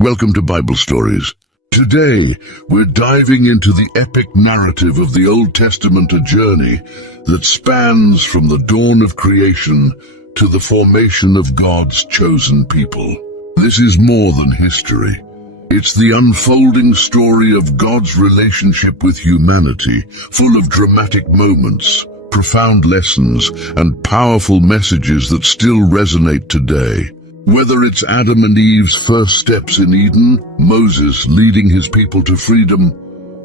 Welcome to Bible Stories. Today, we're diving into the epic narrative of the Old Testament, a journey that spans from the dawn of creation to the formation of God's chosen people. This is more than history. It's the unfolding story of God's relationship with humanity, full of dramatic moments, profound lessons, and powerful messages that still resonate today. Whether it's Adam and Eve's first steps in Eden, Moses leading his people to freedom,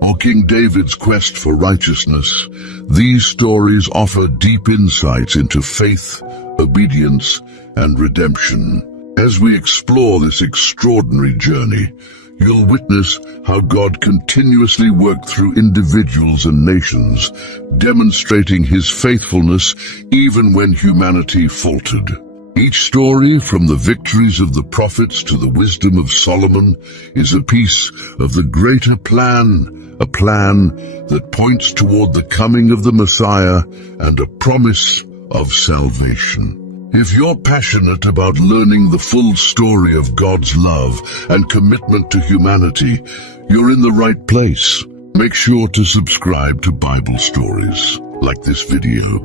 or King David's quest for righteousness, these stories offer deep insights into faith, obedience, and redemption. As we explore this extraordinary journey, you'll witness how God continuously worked through individuals and nations, demonstrating his faithfulness even when humanity faltered. Each story, from the victories of the prophets to the wisdom of Solomon, is a piece of the greater plan, a plan that points toward the coming of the Messiah and a promise of salvation. If you're passionate about learning the full story of God's love and commitment to humanity, you're in the right place. Make sure to subscribe to Bible Stories, like this video,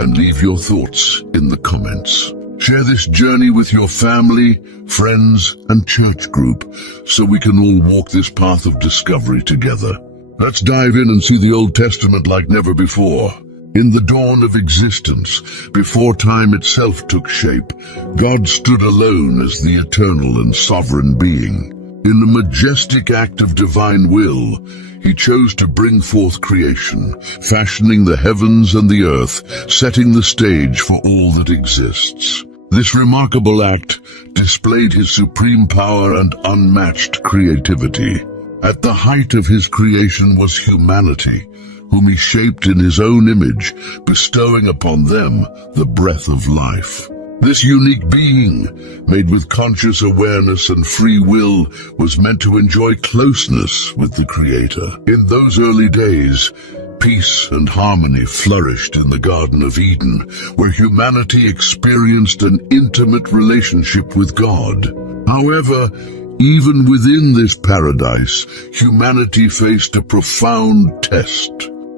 and leave your thoughts in the comments. Share this journey with your family, friends, and church group so we can all walk this path of discovery together. Let's dive in and see the Old Testament like never before. In the dawn of existence, before time itself took shape, God stood alone as the eternal and sovereign being. In a majestic act of divine will, he chose to bring forth creation, fashioning the heavens and the earth, setting the stage for all that exists. This remarkable act displayed his supreme power and unmatched creativity. At the height of his creation was humanity, whom he shaped in his own image, bestowing upon them the breath of life. This unique being, made with conscious awareness and free will, was meant to enjoy closeness with the Creator. In those early days, peace and harmony flourished in the Garden of Eden, where humanity experienced an intimate relationship with God. However, even within this paradise, humanity faced a profound test.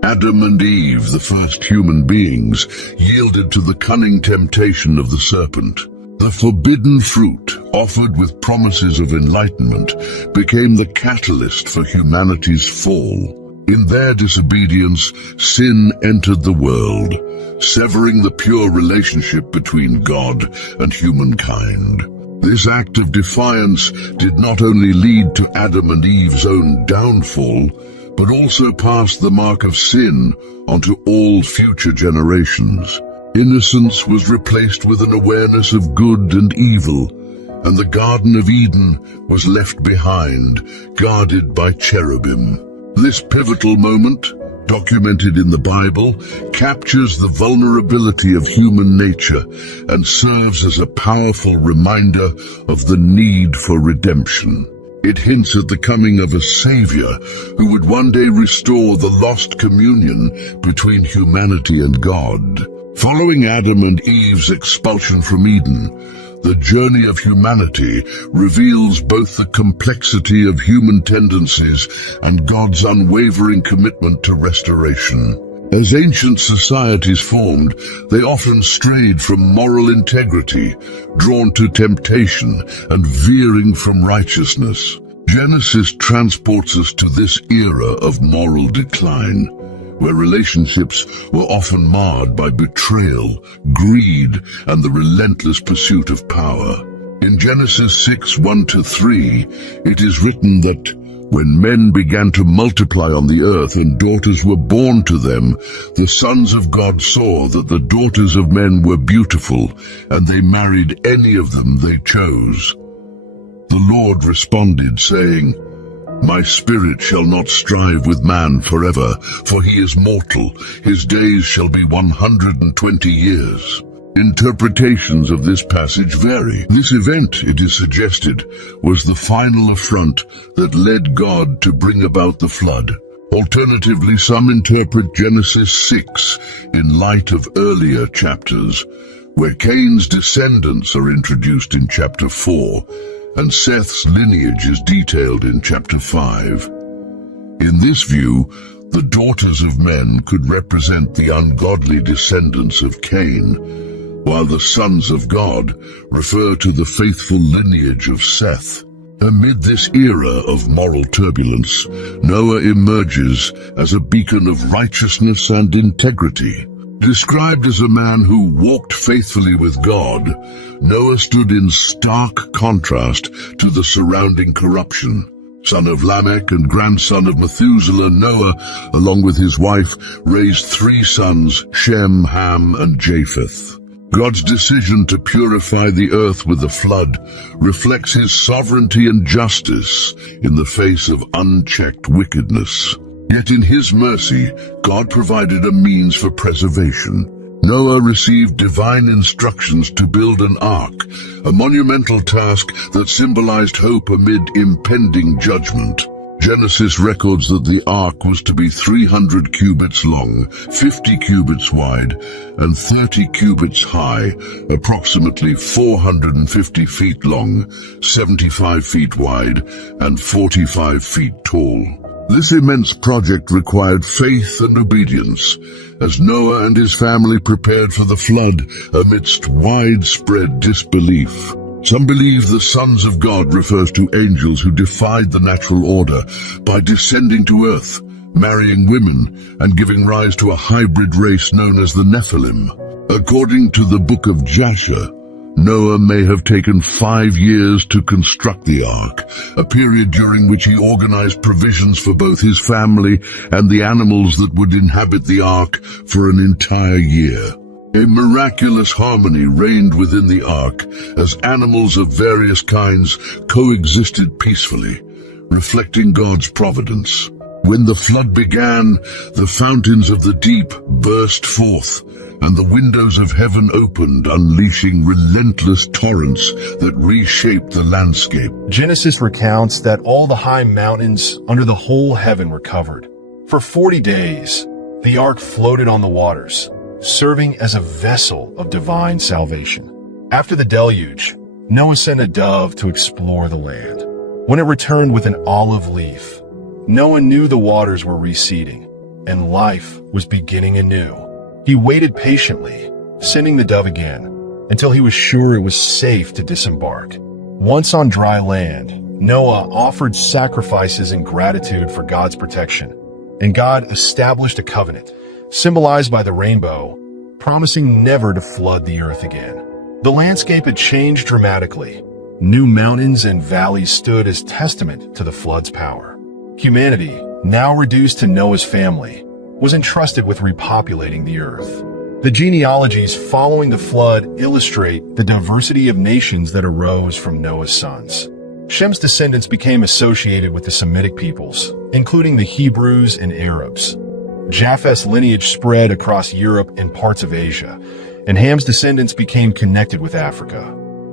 Adam and Eve, the first human beings, yielded to the cunning temptation of the serpent. The forbidden fruit, offered with promises of enlightenment, became the catalyst for humanity's fall. In their disobedience, sin entered the world, severing the pure relationship between God and humankind. This act of defiance did not only lead to Adam and Eve's own downfall, but also passed the mark of sin onto all future generations. Innocence was replaced with an awareness of good and evil, and the Garden of Eden was left behind, guarded by cherubim. This pivotal moment, documented in the Bible, captures the vulnerability of human nature and serves as a powerful reminder of the need for redemption. It hints at the coming of a Savior who would one day restore the lost communion between humanity and God. Following Adam and Eve's expulsion from Eden, the journey of humanity reveals both the complexity of human tendencies and God's unwavering commitment to restoration. As ancient societies formed, they often strayed from moral integrity, drawn to temptation and veering from righteousness. Genesis transports us to this era of moral decline, where relationships were often marred by betrayal, greed, and the relentless pursuit of power. In Genesis 6:1-3, it is written that when men began to multiply on the earth and daughters were born to them, the sons of God saw that the daughters of men were beautiful, and they married any of them they chose. The Lord responded, saying, "My spirit shall not strive with man forever, for he is mortal. His days shall be 120 years. Interpretations of this passage vary. This event, it is suggested, was the final affront that led God to bring about the flood. Alternatively, some interpret Genesis 6 in light of earlier chapters, where Cain's descendants are introduced in chapter 4, and Seth's lineage is detailed in chapter 5. In this view, the daughters of men could represent the ungodly descendants of Cain, while the sons of God refer to the faithful lineage of Seth. Amid this era of moral turbulence, Noah emerges as a beacon of righteousness and integrity. Described as a man who walked faithfully with God, Noah stood in stark contrast to the surrounding corruption. Son of Lamech and grandson of Methuselah, Noah, along with his wife, raised 3 sons, Shem, Ham, and Japheth. God's decision to purify the earth with a flood reflects his sovereignty and justice in the face of unchecked wickedness. Yet in his mercy, God provided a means for preservation. Noah received divine instructions to build an ark, a monumental task that symbolized hope amid impending judgment. Genesis records that the ark was to be 300 cubits long, 50 cubits wide, and 30 cubits high, approximately 450 feet long, 75 feet wide, and 45 feet tall. This immense project required faith and obedience, as Noah and his family prepared for the flood amidst widespread disbelief. Some believe the sons of God refers to angels who defied the natural order by descending to earth, marrying women, and giving rise to a hybrid race known as the Nephilim. According to the book of Jasher, Noah may have taken 5 years to construct the ark, a period during which he organized provisions for both his family and the animals that would inhabit the ark for an entire year. A miraculous harmony reigned within the ark as animals of various kinds coexisted peacefully, reflecting God's providence. When the flood began, the fountains of the deep burst forth, and the windows of heaven opened, unleashing relentless torrents that reshaped the landscape. Genesis recounts that all the high mountains under the whole heaven were covered. For 40 days, the ark floated on the waters, serving as a vessel of divine salvation. After the deluge, Noah sent a dove to explore the land. When it returned with an olive leaf, Noah knew the waters were receding, and life was beginning anew. He waited patiently, sending the dove again, until he was sure it was safe to disembark. Once on dry land, Noah offered sacrifices in gratitude for God's protection, and God established a covenant, symbolized by the rainbow, promising never to flood the earth again. The landscape had changed dramatically. New mountains and valleys stood as testament to the flood's power. Humanity, now reduced to Noah's family, was entrusted with repopulating the earth. The genealogies following the flood illustrate the diversity of nations that arose from Noah's sons. Shem's descendants became associated with the Semitic peoples, including the Hebrews and Arabs. Japheth's lineage spread across Europe and parts of Asia, and Ham's descendants became connected with Africa.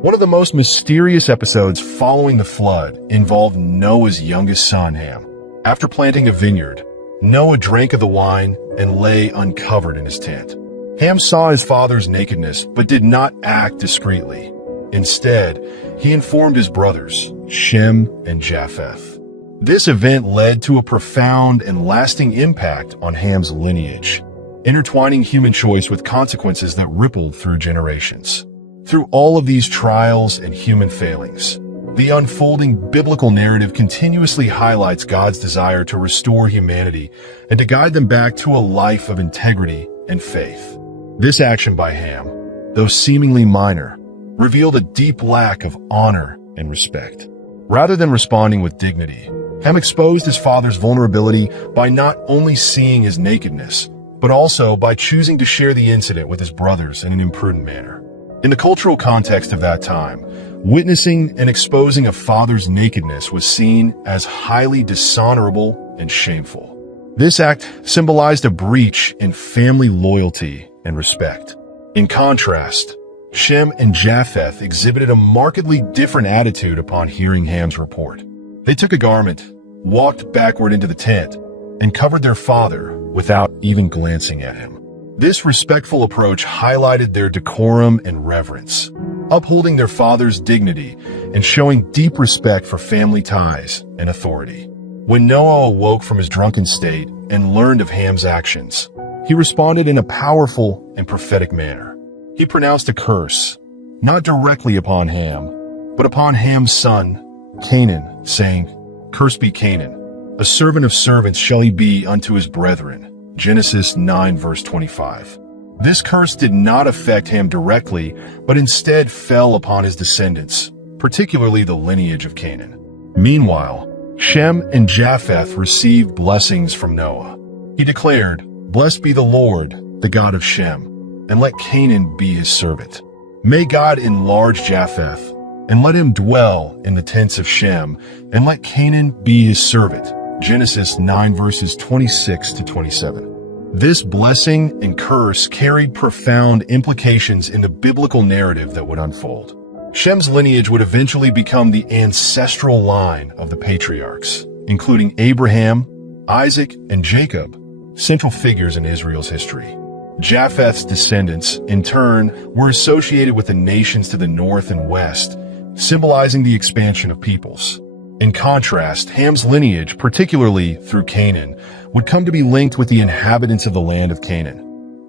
One of the most mysterious episodes following the flood involved Noah's youngest son, Ham. After planting a vineyard, Noah drank of the wine and lay uncovered in his tent. Ham saw his father's nakedness but did not act discreetly. Instead, he informed his brothers, Shem and Japheth. This event led to a profound and lasting impact on Ham's lineage, intertwining human choice with consequences that rippled through generations. Through all of these trials and human failings, the unfolding biblical narrative continuously highlights God's desire to restore humanity and to guide them back to a life of integrity and faith. This action by Ham, though seemingly minor, revealed a deep lack of honor and respect. Rather than responding with dignity, Ham exposed his father's vulnerability by not only seeing his nakedness, but also by choosing to share the incident with his brothers in an imprudent manner. In the cultural context of that time, witnessing and exposing a father's nakedness was seen as highly dishonorable and shameful. This act symbolized a breach in family loyalty and respect. In contrast, Shem and Japheth exhibited a markedly different attitude upon hearing Ham's report. They took a garment, walked backward into the tent, and covered their father without even glancing at him. This respectful approach highlighted their decorum and reverence, upholding their father's dignity and showing deep respect for family ties and authority. When Noah awoke from his drunken state and learned of Ham's actions, he responded in a powerful and prophetic manner. He pronounced a curse, not directly upon Ham, but upon Ham's son, Canaan, saying, "Cursed be Canaan, a servant of servants shall he be unto his brethren." Genesis 9 verse 25. This curse did not affect Ham directly, but instead fell upon his descendants, particularly the lineage of Canaan. Meanwhile, Shem and Japheth received blessings from Noah. He declared, "Blessed be the Lord, the God of Shem, and let Canaan be his servant. May God enlarge Japheth, and let him dwell in the tents of Shem, and let Canaan be his servant." Genesis 9 verses 26 to 27. This blessing and curse carried profound implications in the biblical narrative that would unfold. Shem's lineage would eventually become the ancestral line of the patriarchs, including Abraham, Isaac, and Jacob, central figures in Israel's history. Japheth's descendants, in turn, were associated with the nations to the north and west, symbolizing the expansion of peoples. In contrast, Ham's lineage, particularly through Canaan, would come to be linked with the inhabitants of the land of Canaan,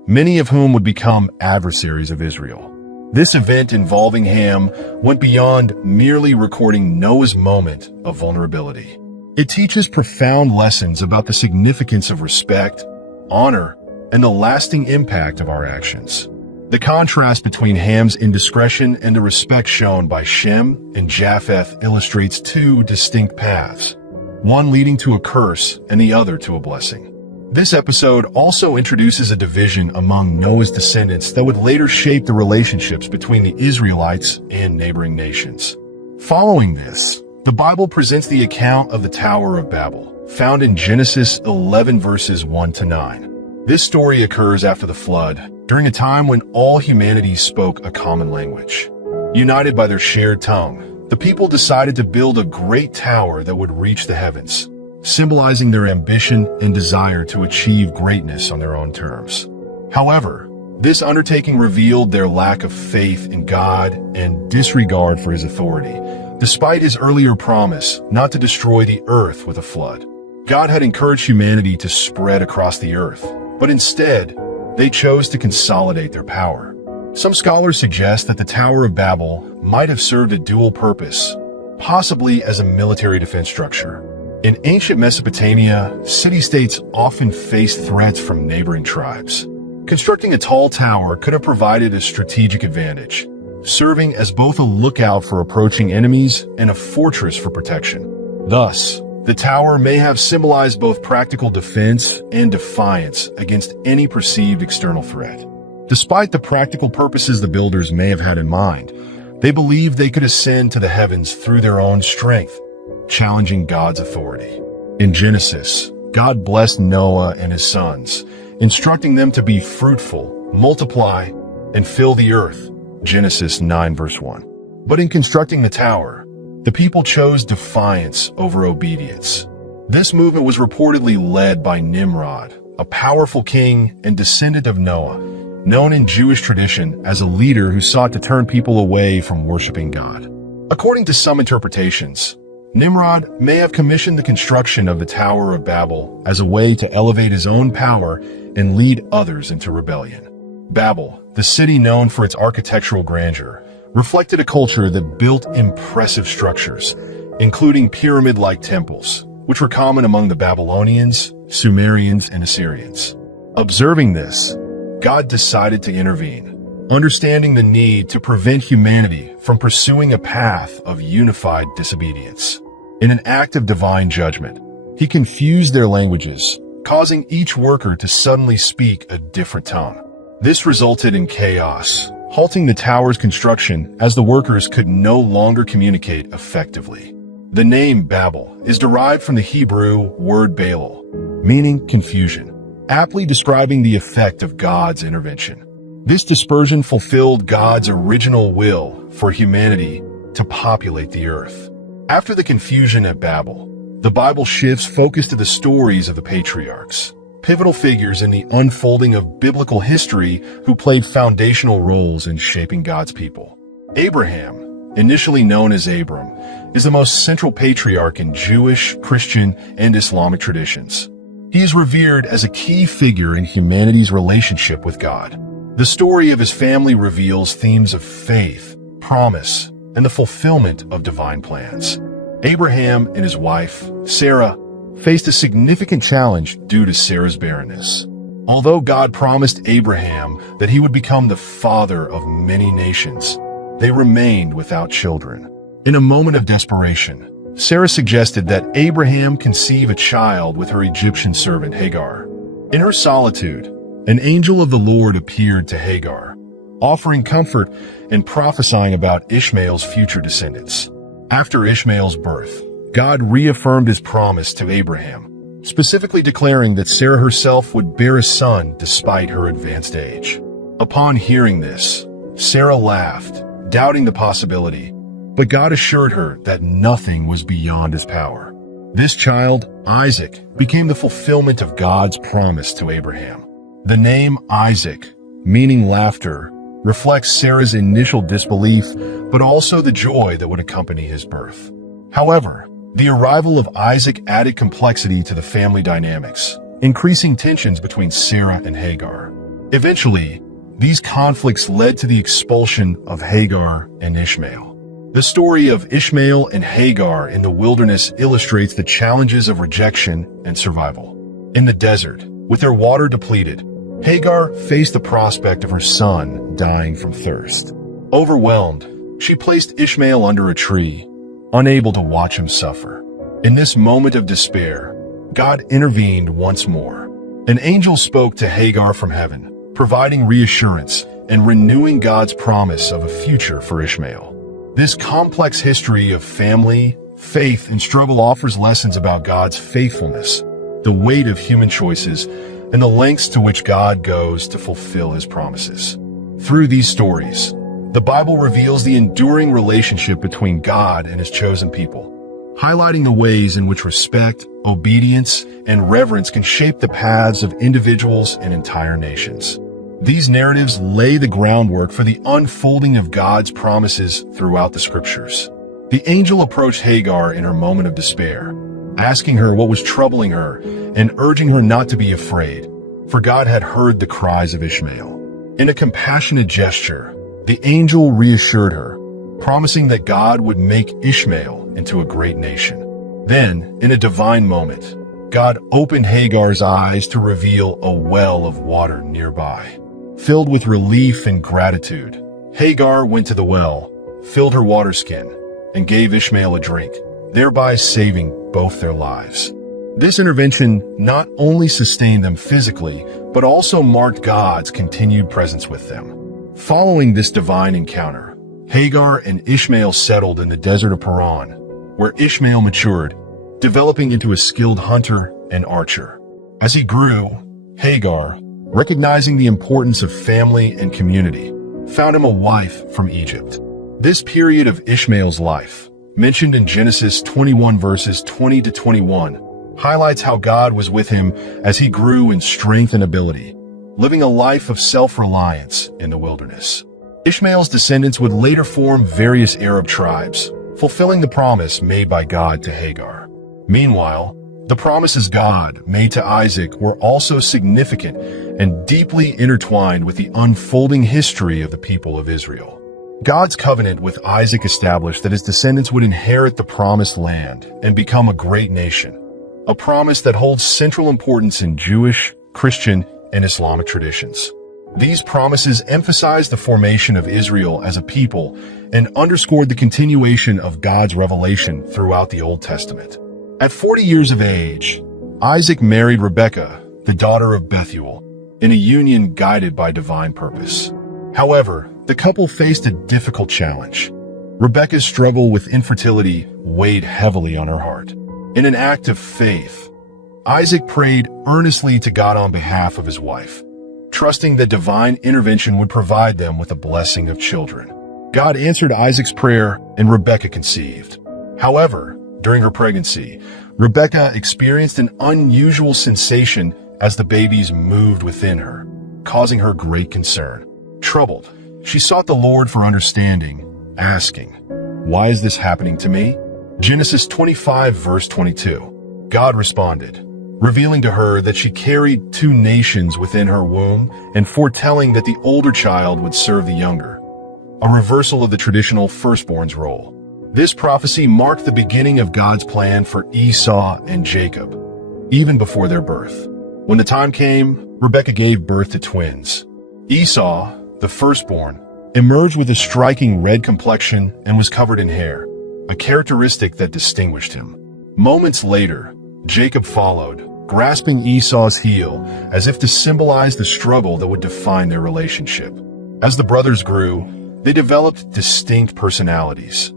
many of whom would become adversaries of Israel. This event involving Ham went beyond merely recording Noah's moment of vulnerability. It teaches profound lessons about the significance of respect, honor, and the lasting impact of our actions. The contrast between Ham's indiscretion and the respect shown by Shem and Japheth illustrates two distinct paths, one leading to a curse and the other to a blessing. This episode also introduces a division among Noah's descendants that would later shape the relationships between the Israelites and neighboring nations. Following this, the Bible presents the account of the Tower of Babel, found in Genesis 11 verses 1 to 9. This story occurs after the flood, during a time when all humanity spoke a common language. United by their shared tongue, the people decided to build a great tower that would reach the heavens, symbolizing their ambition and desire to achieve greatness on their own terms. However, this undertaking revealed their lack of faith in God and disregard for his authority, despite his earlier promise not to destroy the earth with a flood. God had encouraged humanity to spread across the earth, but instead, they chose to consolidate their power. Some scholars suggest that the Tower of Babel might have served a dual purpose, possibly as a military defense structure. In ancient Mesopotamia, city-states often faced threats from neighboring tribes. Constructing a tall tower could have provided a strategic advantage, serving as both a lookout for approaching enemies and a fortress for protection. Thus, the tower may have symbolized both practical defense and defiance against any perceived external threat. Despite the practical purposes the builders may have had in mind, they believed they could ascend to the heavens through their own strength, challenging God's authority. In Genesis, God blessed Noah and his sons, instructing them to be fruitful, multiply, and fill the earth. Genesis 9 verse 1. But in constructing the tower, the people chose defiance over obedience. This movement was reportedly led by Nimrod, a powerful king and descendant of Noah, known in Jewish tradition as a leader who sought to turn people away from worshiping God. According to some interpretations, Nimrod may have commissioned the construction of the Tower of Babel as a way to elevate his own power and lead others into rebellion. Babel, the city known for its architectural grandeur, reflected a culture that built impressive structures, including pyramid-like temples, which were common among the Babylonians, Sumerians, and Assyrians. Observing this, God decided to intervene, understanding the need to prevent humanity from pursuing a path of unified disobedience. In an act of divine judgment, he confused their languages, causing each worker to suddenly speak a different tongue. This resulted in chaos, halting the tower's construction as the workers could no longer communicate effectively. The name Babel is derived from the Hebrew word Babel, meaning confusion, aptly describing the effect of God's intervention. This dispersion fulfilled God's original will for humanity to populate the earth. After the confusion at Babel, the Bible shifts focus to the stories of the patriarchs, pivotal figures in the unfolding of biblical history who played foundational roles in shaping God's people. Abraham, initially known as Abram, is the most central patriarch in Jewish, Christian, and Islamic traditions. He is revered as a key figure in humanity's relationship with God. The story of his family reveals themes of faith, promise, and the fulfillment of divine plans. Abraham and his wife, Sarah, faced a significant challenge due to Sarah's barrenness. Although God promised Abraham that he would become the father of many nations, they remained without children. In a moment of desperation, Sarah suggested that Abraham conceive a child with her Egyptian servant Hagar. In her solitude, an angel of the Lord appeared to Hagar, offering comfort and prophesying about Ishmael's future descendants. After Ishmael's birth, God reaffirmed his promise to Abraham, specifically declaring that Sarah herself would bear a son despite her advanced age. Upon hearing this, Sarah laughed, doubting the possibility, but God assured her that nothing was beyond his power. This child, Isaac, became the fulfillment of God's promise to Abraham. The name Isaac, meaning laughter, reflects Sarah's initial disbelief, but also the joy that would accompany his birth. However, the arrival of Isaac added complexity to the family dynamics, increasing tensions between Sarah and Hagar. Eventually, these conflicts led to the expulsion of Hagar and Ishmael. The story of Ishmael and Hagar in the wilderness illustrates the challenges of rejection and survival. In the desert, with their water depleted, Hagar faced the prospect of her son dying from thirst. Overwhelmed, she placed Ishmael under a tree, unable to watch him suffer. In this moment of despair, God intervened once more. An angel spoke to Hagar from heaven, providing reassurance and renewing God's promise of a future for Ishmael. This complex history of family, faith, and struggle offers lessons about God's faithfulness, the weight of human choices, and the lengths to which God goes to fulfill his promises. Through these stories, the Bible reveals the enduring relationship between God and his chosen people, highlighting the ways in which respect, obedience, and reverence can shape the paths of individuals and entire nations. These narratives lay the groundwork for the unfolding of God's promises throughout the scriptures. The angel approached Hagar in her moment of despair, asking her what was troubling her and urging her not to be afraid, for God had heard the cries of Ishmael. In a compassionate gesture, the angel reassured her, promising that God would make Ishmael into a great nation. Then, in a divine moment, God opened Hagar's eyes to reveal a well of water nearby. Filled with relief and gratitude, Hagar went to the well, filled her water skin, and gave Ishmael a drink, thereby saving both their lives. This intervention not only sustained them physically, but also marked God's continued presence with them. Following this divine encounter, Hagar and Ishmael settled in the desert of Paran, where Ishmael matured, developing into a skilled hunter and archer. As he grew, Hagar, recognizing the importance of family and community, found him a wife from Egypt. This period of Ishmael's life, mentioned in Genesis 21 verses 20 to 21, highlights how God was with him as he grew in strength and ability, living a life of self-reliance in the wilderness. Ishmael's descendants would later form various Arab tribes, fulfilling the promise made by God to Hagar. Meanwhile, the promises God made to Isaac were also significant and deeply intertwined with the unfolding history of the people of Israel. God's covenant with Isaac established that his descendants would inherit the promised land and become a great nation, a promise that holds central importance in Jewish, Christian, and Islamic traditions. These promises emphasized the formation of Israel as a people and underscored the continuation of God's revelation throughout the Old Testament. At 40 years of age, Isaac married Rebekah, the daughter of Bethuel, in a union guided by divine purpose. However, the couple faced a difficult challenge. Rebekah's struggle with infertility weighed heavily on her heart. In an act of faith, Isaac prayed earnestly to God on behalf of his wife, trusting that divine intervention would provide them with a blessing of children. God answered Isaac's prayer and Rebekah conceived. However, during her pregnancy, Rebekah experienced an unusual sensation as the babies moved within her, causing her great concern. Troubled, she sought the Lord for understanding, asking, "Why is this happening to me?" Genesis 25 verse 22. God responded, revealing to her that she carried two nations within her womb and foretelling that the older child would serve the younger, a reversal of the traditional firstborn's role. This prophecy marked the beginning of God's plan for Esau and Jacob, even before their birth. When the time came, Rebekah gave birth to twins. Esau, the firstborn, emerged with a striking red complexion and was covered in hair, a characteristic that distinguished him. Moments later, Jacob followed, grasping Esau's heel as if to symbolize the struggle that would define their relationship. As the brothers grew, they developed distinct personalities.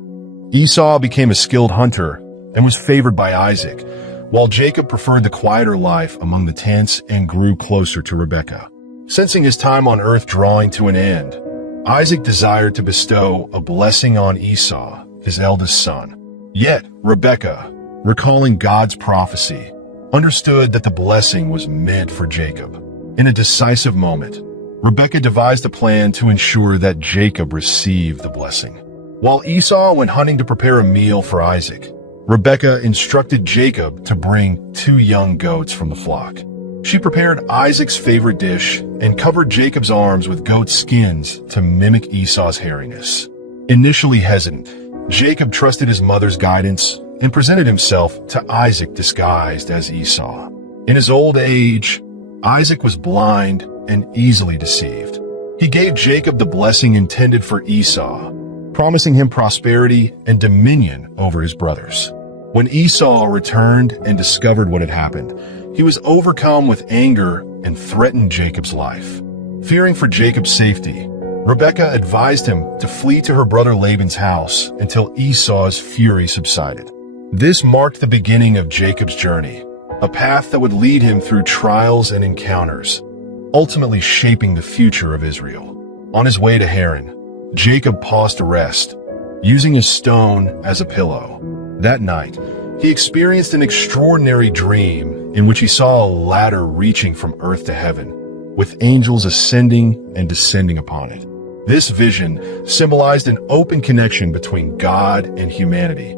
Esau became a skilled hunter and was favored by Isaac, while Jacob preferred the quieter life among the tents and grew closer to Rebekah. Sensing his time on earth drawing to an end, Isaac desired to bestow a blessing on Esau, his eldest son. Yet, Rebekah, recalling God's prophecy, understood that the blessing was meant for Jacob. In a decisive moment, Rebekah devised a plan to ensure that Jacob received the blessing. While Esau went hunting to prepare a meal for Isaac, Rebekah instructed Jacob to bring 2 young goats from the flock. She prepared Isaac's favorite dish and covered Jacob's arms with goat skins to mimic Esau's hairiness. Initially hesitant, Jacob trusted his mother's guidance and presented himself to Isaac disguised as Esau. In his old age, Isaac was blind and easily deceived. He gave Jacob the blessing intended for Esau, promising him prosperity and dominion over his brothers. When Esau returned and discovered what had happened, he was overcome with anger and threatened Jacob's life. Fearing for Jacob's safety, Rebekah advised him to flee to her brother Laban's house until Esau's fury subsided. This marked the beginning of Jacob's journey, a path that would lead him through trials and encounters, ultimately shaping the future of Israel. On his way to Haran, Jacob paused to rest, using a stone as a pillow. That night, he experienced an extraordinary dream in which he saw a ladder reaching from earth to heaven, with angels ascending and descending upon it. This vision symbolized an open connection between God and humanity,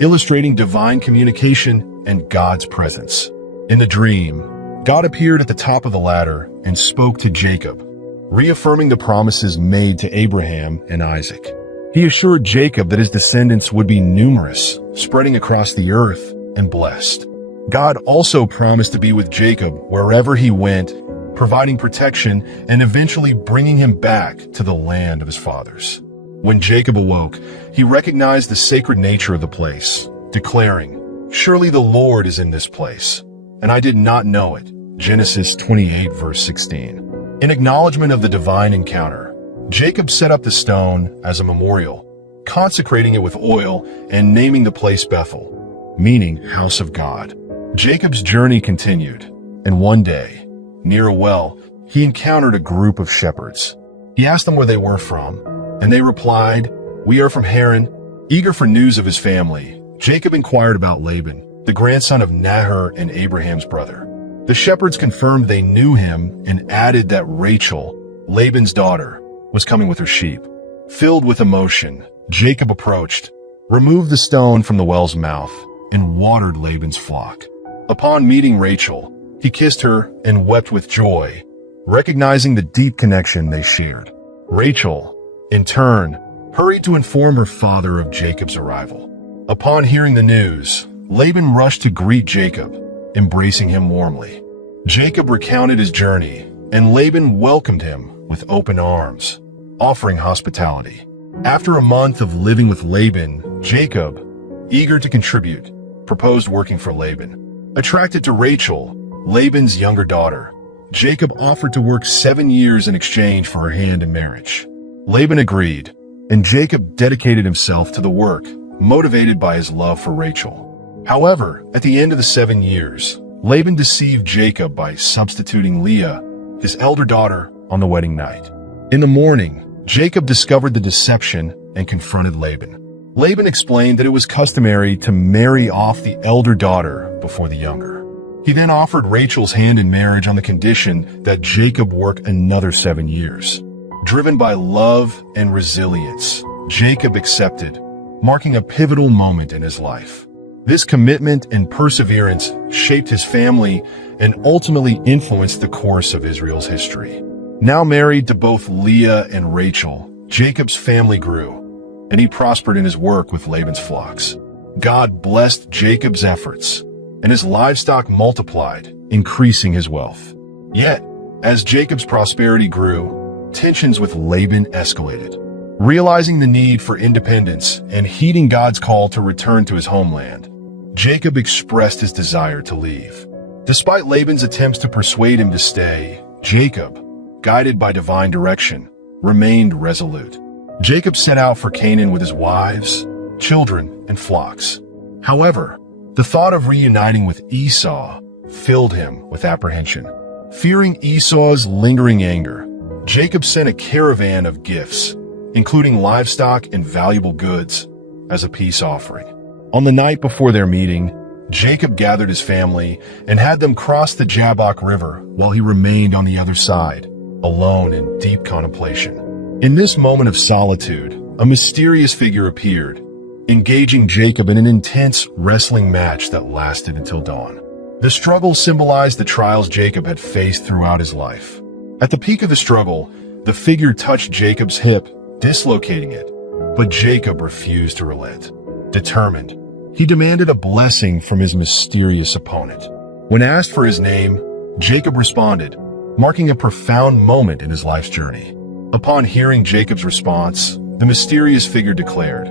illustrating divine communication and God's presence. In the dream, God appeared at the top of the ladder and spoke to Jacob, reaffirming the promises made to Abraham and Isaac. He assured Jacob that his descendants would be numerous, spreading across the earth and blessed. God also promised to be with Jacob wherever he went, providing protection and eventually bringing him back to the land of his fathers. When Jacob awoke, he recognized the sacred nature of the place, declaring, "Surely the Lord is in this place, and I did not know it." Genesis 28 verse 16. In acknowledgement of the divine encounter, Jacob set up the stone as a memorial, consecrating it with oil and naming the place Bethel, meaning house of God. Jacob's journey continued, and one day, near a well, he encountered a group of shepherds. He asked them where they were from, and they replied, "We are from Haran." Eager for news of his family, Jacob inquired about Laban, the grandson of Nahor and Abraham's brother. The shepherds confirmed they knew him and added that Rachel, Laban's daughter, was coming with her sheep. Filled with emotion, Jacob approached, removed the stone from the well's mouth, and watered Laban's flock. Upon meeting Rachel, he kissed her and wept with joy, recognizing the deep connection they shared. Rachel, in turn, hurried to inform her father of Jacob's arrival. Upon hearing the news, Laban rushed to greet Jacob, embracing him warmly. Jacob recounted his journey, and Laban welcomed him with open arms, offering hospitality. After a month of living with Laban, Jacob, eager to contribute, proposed working for Laban. Attracted to Rachel, Laban's younger daughter, Jacob offered to work 7 years in exchange for her hand in marriage. Laban agreed, and Jacob dedicated himself to the work, motivated by his love for Rachel. However, at the end of the 7 years, Laban deceived Jacob by substituting Leah, his elder daughter, on the wedding night. In the morning, Jacob discovered the deception and confronted Laban. Laban explained that it was customary to marry off the elder daughter before the younger. He then offered Rachel's hand in marriage on the condition that Jacob work another 7 years. Driven by love and resilience, Jacob accepted, marking a pivotal moment in his life. This commitment and perseverance shaped his family and ultimately influenced the course of Israel's history. Now married to both Leah and Rachel, Jacob's family grew, and he prospered in his work with Laban's flocks. God blessed Jacob's efforts, and his livestock multiplied, increasing his wealth. Yet, as Jacob's prosperity grew, tensions with Laban escalated. Realizing the need for independence and heeding God's call to return to his homeland, Jacob expressed his desire to leave. Despite Laban's attempts to persuade him to stay, Jacob, guided by divine direction, remained resolute. Jacob set out for Canaan with his wives, children, and flocks. However, the thought of reuniting with Esau filled him with apprehension. Fearing Esau's lingering anger, Jacob sent a caravan of gifts, including livestock and valuable goods, as a peace offering. On the night before their meeting, Jacob gathered his family and had them cross the Jabbok River while he remained on the other side, alone in deep contemplation. In this moment of solitude, a mysterious figure appeared, engaging Jacob in an intense wrestling match that lasted until dawn. The struggle symbolized the trials Jacob had faced throughout his life. At the peak of the struggle, the figure touched Jacob's hip, dislocating it, but Jacob refused to relent. Determined, he demanded a blessing from his mysterious opponent. When asked for his name, Jacob responded, marking a profound moment in his life's journey. Upon hearing Jacob's response, the mysterious figure declared,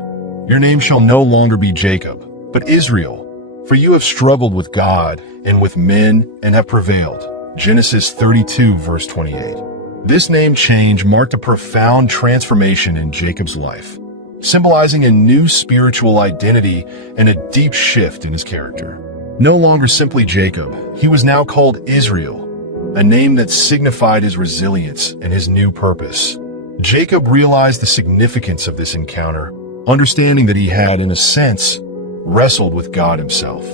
"Your name shall no longer be Jacob, but Israel, for you have struggled with God and with men and have prevailed." Genesis 32, verse 28. This name change marked a profound transformation in Jacob's life, symbolizing a new spiritual identity and a deep shift in his character. No longer simply Jacob, he was now called Israel, a name that signified his resilience and his new purpose. Jacob realized the significance of this encounter, understanding that he had, in a sense, wrestled with God himself.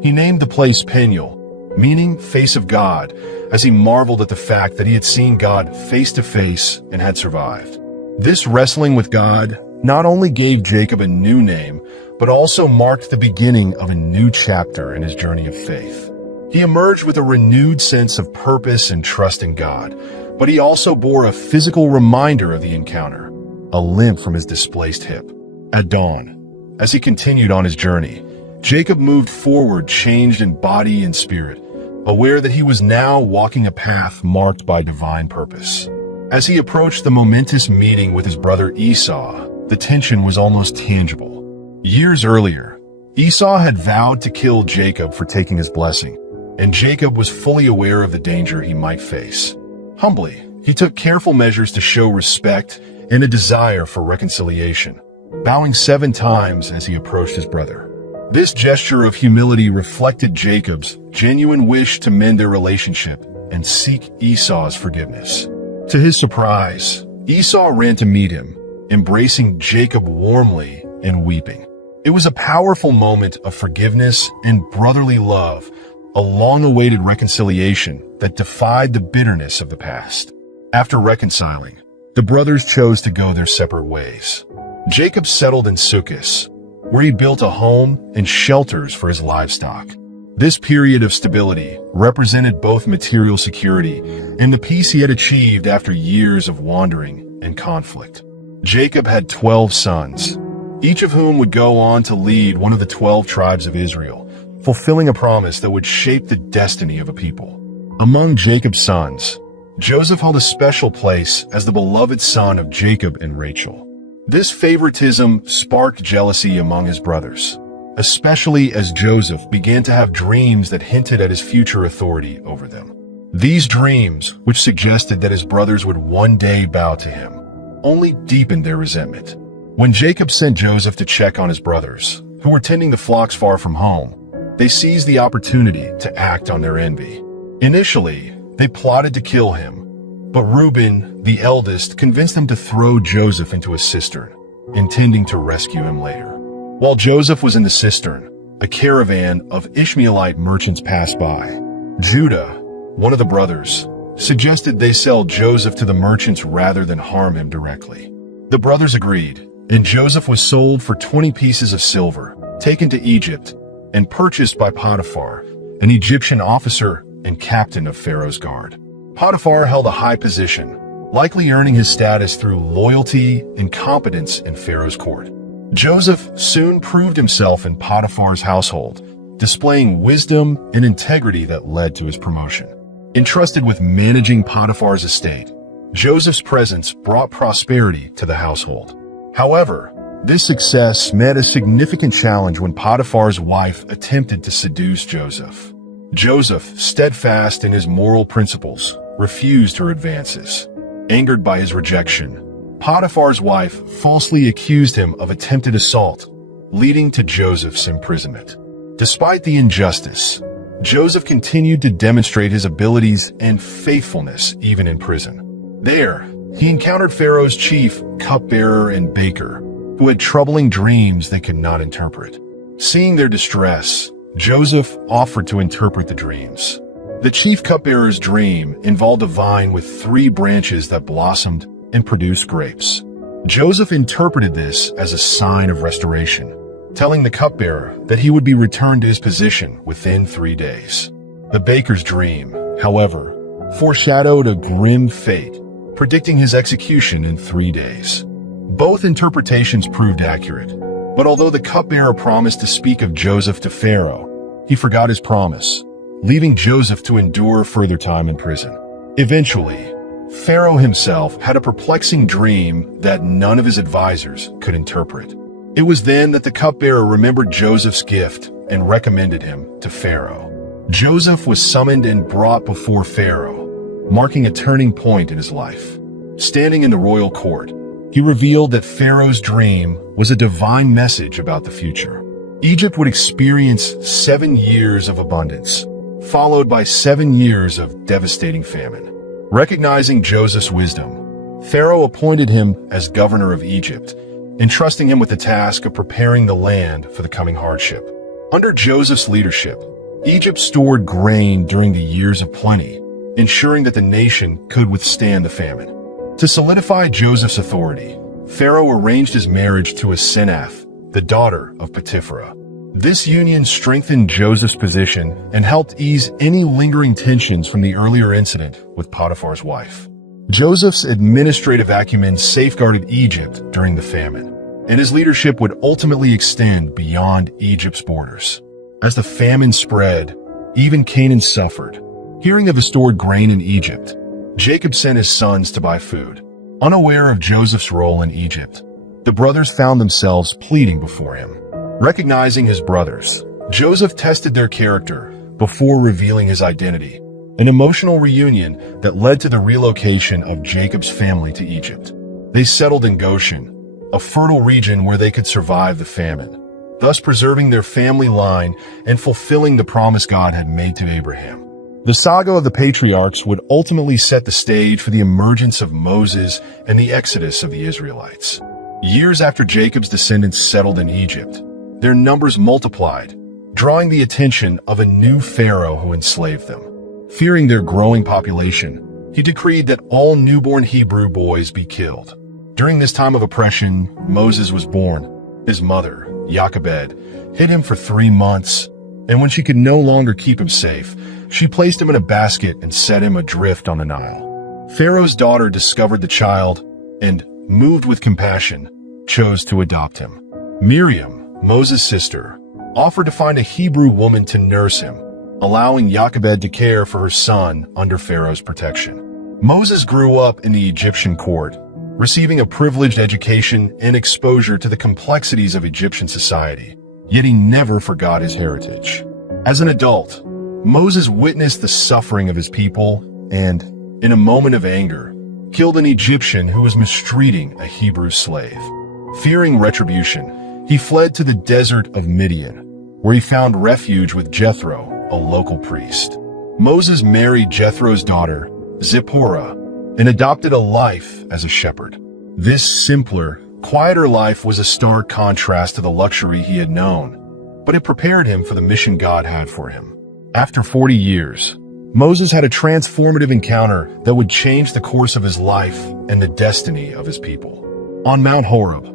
He named the place Peniel, meaning face of God, as he marveled at the fact that he had seen God face to face and had survived. This wrestling with God not only gave Jacob a new name, but also marked the beginning of a new chapter in his journey of faith. He emerged with a renewed sense of purpose and trust in God, but he also bore a physical reminder of the encounter, a limp from his displaced hip. At dawn, as he continued on his journey, Jacob moved forward, changed in body and spirit, aware that he was now walking a path marked by divine purpose. As he approached the momentous meeting with his brother Esau, the tension was almost tangible. Years earlier, Esau had vowed to kill Jacob for taking his blessing, and Jacob was fully aware of the danger he might face. Humbly, he took careful measures to show respect and a desire for reconciliation, bowing 7 times as he approached his brother. This gesture of humility reflected Jacob's genuine wish to mend their relationship and seek Esau's forgiveness. To his surprise, Esau ran to meet him, embracing Jacob warmly and weeping. It was a powerful moment of forgiveness and brotherly love, a long-awaited reconciliation that defied the bitterness of the past. After reconciling, the brothers chose to go their separate ways. Jacob settled in Sukkot, where he built a home and shelters for his livestock. This period of stability represented both material security and the peace he had achieved after years of wandering and conflict. Jacob had 12 sons, each of whom would go on to lead one of the 12 tribes of Israel, fulfilling a promise that would shape the destiny of a people. Among Jacob's sons, Joseph held a special place as the beloved son of Jacob and Rachel. This favoritism sparked jealousy among his brothers, especially as Joseph began to have dreams that hinted at his future authority over them. These dreams, which suggested that his brothers would one day bow to him, only deepened their resentment. When Jacob sent Joseph to check on his brothers, who were tending the flocks far from home, they seized the opportunity to act on their envy. Initially, they plotted to kill him, but Reuben, the eldest, convinced them to throw Joseph into a cistern, intending to rescue him later. While Joseph was in the cistern, a caravan of Ishmaelite merchants passed by. Judah, one of the brothers, suggested they sell Joseph to the merchants rather than harm him directly. The brothers agreed, and Joseph was sold for 20 pieces of silver, taken to Egypt, and purchased by Potiphar, an Egyptian officer and captain of Pharaoh's guard. Potiphar held a high position, likely earning his status through loyalty and competence in Pharaoh's court. Joseph soon proved himself in Potiphar's household, displaying wisdom and integrity that led to his promotion. Entrusted with managing Potiphar's estate, Joseph's presence brought prosperity to the household. However, this success met a significant challenge when Potiphar's wife attempted to seduce Joseph. Joseph, steadfast in his moral principles, refused her advances. Angered by his rejection, Potiphar's wife falsely accused him of attempted assault, leading to Joseph's imprisonment. Despite the injustice, Joseph continued to demonstrate his abilities and faithfulness even in prison. There, he encountered Pharaoh's chief, cupbearer, and baker, who had troubling dreams they could not interpret. Seeing their distress, Joseph offered to interpret the dreams. The chief cupbearer's dream involved a vine with 3 branches that blossomed and produced grapes. Joseph interpreted this as a sign of restoration, telling the cupbearer that he would be returned to his position within 3 days. The baker's dream, however, foreshadowed a grim fate, predicting his execution in 3 days. Both interpretations proved accurate, but although the cupbearer promised to speak of Joseph to Pharaoh, he forgot his promise, leaving Joseph to endure further time in prison. Eventually, Pharaoh himself had a perplexing dream that none of his advisors could interpret. It was then that the cupbearer remembered Joseph's gift and recommended him to Pharaoh. Joseph was summoned and brought before Pharaoh, marking a turning point in his life. Standing in the royal court, he revealed that Pharaoh's dream was a divine message about the future. Egypt would experience 7 years of abundance, followed by 7 years of devastating famine. Recognizing Joseph's wisdom, Pharaoh appointed him as governor of Egypt, entrusting him with the task of preparing the land for the coming hardship. Under Joseph's leadership, Egypt stored grain during the years of plenty, ensuring that the nation could withstand the famine. To solidify Joseph's authority, Pharaoh arranged his marriage to Asenath, the daughter of Potiphar. This union strengthened Joseph's position and helped ease any lingering tensions from the earlier incident with Potiphar's wife. Joseph's administrative acumen safeguarded Egypt during the famine, and his leadership would ultimately extend beyond Egypt's borders. As the famine spread, even Canaan suffered. Hearing of the stored grain in Egypt, Jacob sent his sons to buy food. Unaware of Joseph's role in Egypt, the brothers found themselves pleading before him. Recognizing his brothers, Joseph tested their character before revealing his identity, an emotional reunion that led to the relocation of Jacob's family to Egypt. They settled in Goshen, a fertile region where they could survive the famine, thus preserving their family line and fulfilling the promise God had made to Abraham. The saga of the patriarchs would ultimately set the stage for the emergence of Moses and the exodus of the Israelites. Years after Jacob's descendants settled in Egypt, their numbers multiplied, drawing the attention of a new pharaoh who enslaved them. Fearing their growing population, he decreed that all newborn Hebrew boys be killed. During this time of oppression, Moses was born. His mother, Jochebed, hid him for 3 months, and when she could no longer keep him safe, she placed him in a basket and set him adrift on the Nile. Pharaoh's daughter discovered the child and, moved with compassion, chose to adopt him. Miriam, Moses' sister, offered to find a Hebrew woman to nurse him, allowing Jochebed to care for her son under Pharaoh's protection. Moses grew up in the Egyptian court, receiving a privileged education and exposure to the complexities of Egyptian society, yet he never forgot his heritage. As an adult, Moses witnessed the suffering of his people and, in a moment of anger, killed an Egyptian who was mistreating a Hebrew slave. Fearing retribution, he fled to the desert of Midian, where he found refuge with Jethro, a local priest. Moses married Jethro's daughter, Zipporah, and adopted a life as a shepherd. This simpler, quieter life was a stark contrast to the luxury he had known, but it prepared him for the mission God had for him. After 40 years, Moses had a transformative encounter that would change the course of his life and the destiny of his people. On Mount Horeb,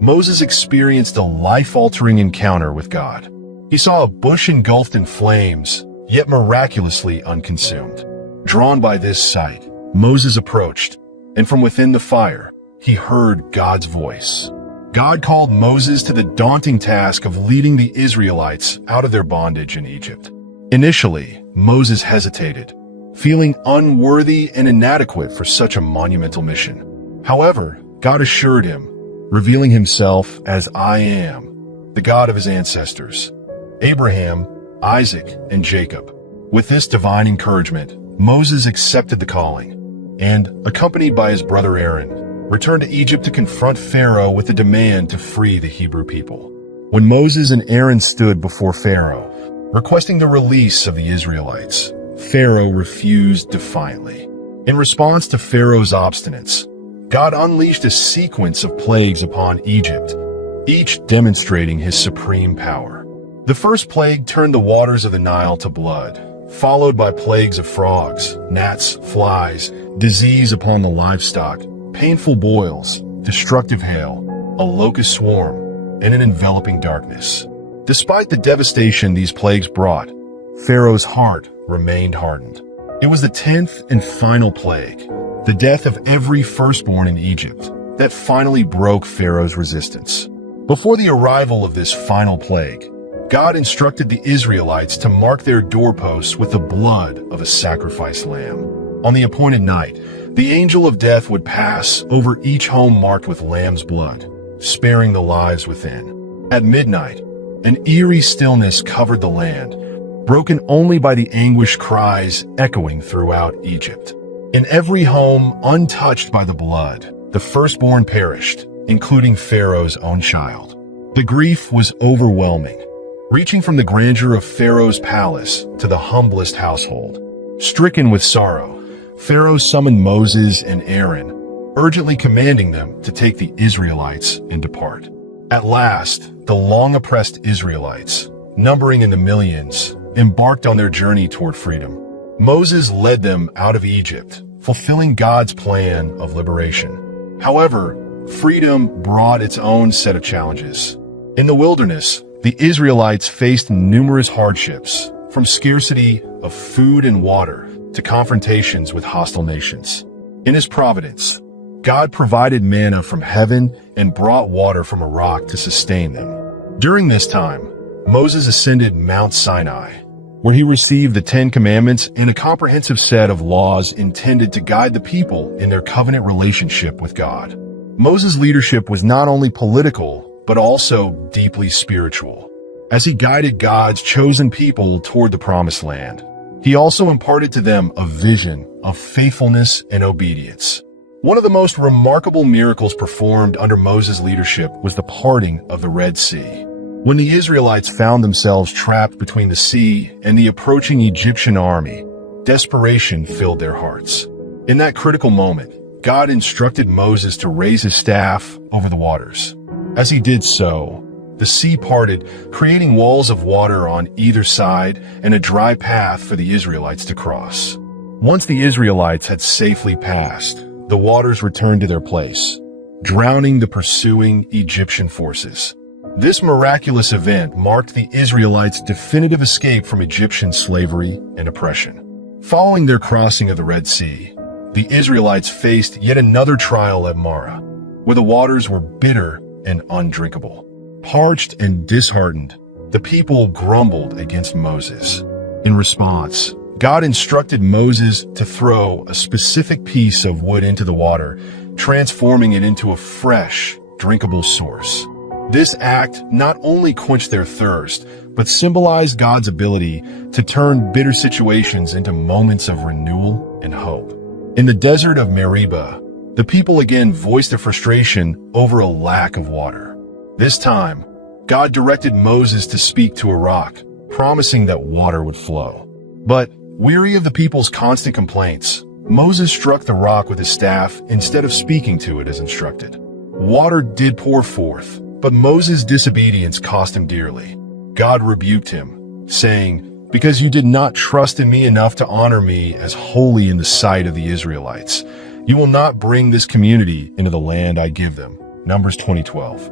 Moses experienced a life-altering encounter with God. He saw a bush engulfed in flames, yet miraculously unconsumed. Drawn by this sight, Moses approached, and from within the fire, he heard God's voice. God called Moses to the daunting task of leading the Israelites out of their bondage in Egypt. Initially, Moses hesitated, feeling unworthy and inadequate for such a monumental mission. However, God assured him, revealing himself as I am, the God of his ancestors, Abraham, Isaac, and Jacob. With this divine encouragement, Moses accepted the calling, and, accompanied by his brother Aaron, returned to Egypt to confront Pharaoh with a demand to free the Hebrew people. When Moses and Aaron stood before Pharaoh, requesting the release of the Israelites, Pharaoh refused defiantly. In response to Pharaoh's obstinance, God unleashed a sequence of plagues upon Egypt, each demonstrating his supreme power. The first plague turned the waters of the Nile to blood, followed by plagues of frogs, gnats, flies, disease upon the livestock, painful boils, destructive hail, a locust swarm, and an enveloping darkness. Despite the devastation these plagues brought, Pharaoh's heart remained hardened. It was the 10th and final plague, the death of every firstborn in Egypt, that finally broke Pharaoh's resistance. Before the arrival of this final plague, God instructed the Israelites to mark their doorposts with the blood of a sacrificed lamb. On the appointed night, the angel of death would pass over each home marked with lamb's blood, sparing the lives within. At midnight, an eerie stillness covered the land, broken only by the anguished cries echoing throughout Egypt. In every home untouched by the blood, the firstborn perished, including Pharaoh's own child. The grief was overwhelming, reaching from the grandeur of Pharaoh's palace to the humblest household. Stricken with sorrow, Pharaoh summoned Moses and Aaron, urgently commanding them to take the Israelites and depart. At last, the long-oppressed Israelites, numbering in the millions, embarked on their journey toward freedom. Moses led them out of Egypt, fulfilling God's plan of liberation. However, freedom brought its own set of challenges. In the wilderness, the Israelites faced numerous hardships, from scarcity of food and water to confrontations with hostile nations. In his providence, God provided manna from heaven and brought water from a rock to sustain them. During this time, Moses ascended Mount Sinai, where he received the 10 Commandments and a comprehensive set of laws intended to guide the people in their covenant relationship with God. Moses' leadership was not only political, but also deeply spiritual. As he guided God's chosen people toward the Promised Land, he also imparted to them a vision of faithfulness and obedience. One of the most remarkable miracles performed under Moses' leadership was the parting of the Red Sea. When the Israelites found themselves trapped between the sea and the approaching Egyptian army, desperation filled their hearts. In that critical moment, God instructed Moses to raise his staff over the waters. As he did so, the sea parted, creating walls of water on either side and a dry path for the Israelites to cross. Once the Israelites had safely passed, the waters returned to their place, drowning the pursuing Egyptian forces. This miraculous event marked the Israelites' definitive escape from Egyptian slavery and oppression. Following their crossing of the Red Sea, the Israelites faced yet another trial at Marah, where the waters were bitter and undrinkable. Parched and disheartened, the people grumbled against Moses. In response, God instructed Moses to throw a specific piece of wood into the water, transforming it into a fresh, drinkable source. This act not only quenched their thirst, but symbolized God's ability to turn bitter situations into moments of renewal and hope. In the desert of Meribah, the people again voiced their frustration over a lack of water. This time, God directed Moses to speak to a rock, promising that water would flow. But, weary of the people's constant complaints, Moses struck the rock with his staff instead of speaking to it as instructed. Water did pour forth, but Moses' disobedience cost him dearly. God rebuked him, saying, "Because you did not trust in me enough to honor me as holy in the sight of the Israelites, you will not bring this community into the land I give them." Numbers 20:12.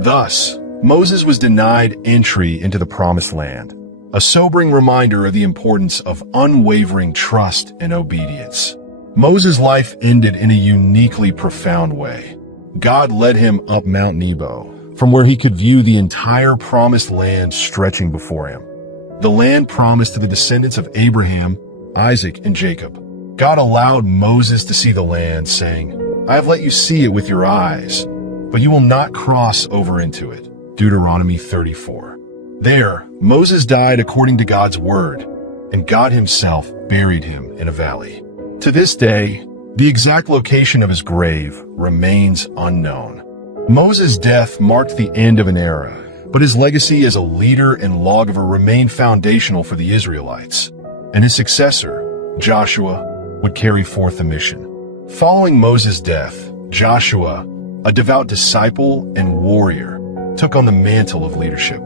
Thus, Moses was denied entry into the Promised Land, a sobering reminder of the importance of unwavering trust and obedience. Moses' life ended in a uniquely profound way. God led him up Mount Nebo, from where he could view the entire Promised Land stretching before him. The land promised to the descendants of Abraham, Isaac, and Jacob. God allowed Moses to see the land, saying, "I have let you see it with your eyes, but you will not cross over into it." Deuteronomy 34. There, Moses died according to God's word, and God himself buried him in a valley. To this day, the exact location of his grave remains unknown. Moses' death marked the end of an era, but his legacy as a leader and lawgiver remained foundational for the Israelites, and his successor, Joshua, would carry forth the mission. Following Moses' death, Joshua, a devout disciple and warrior, took on the mantle of leadership.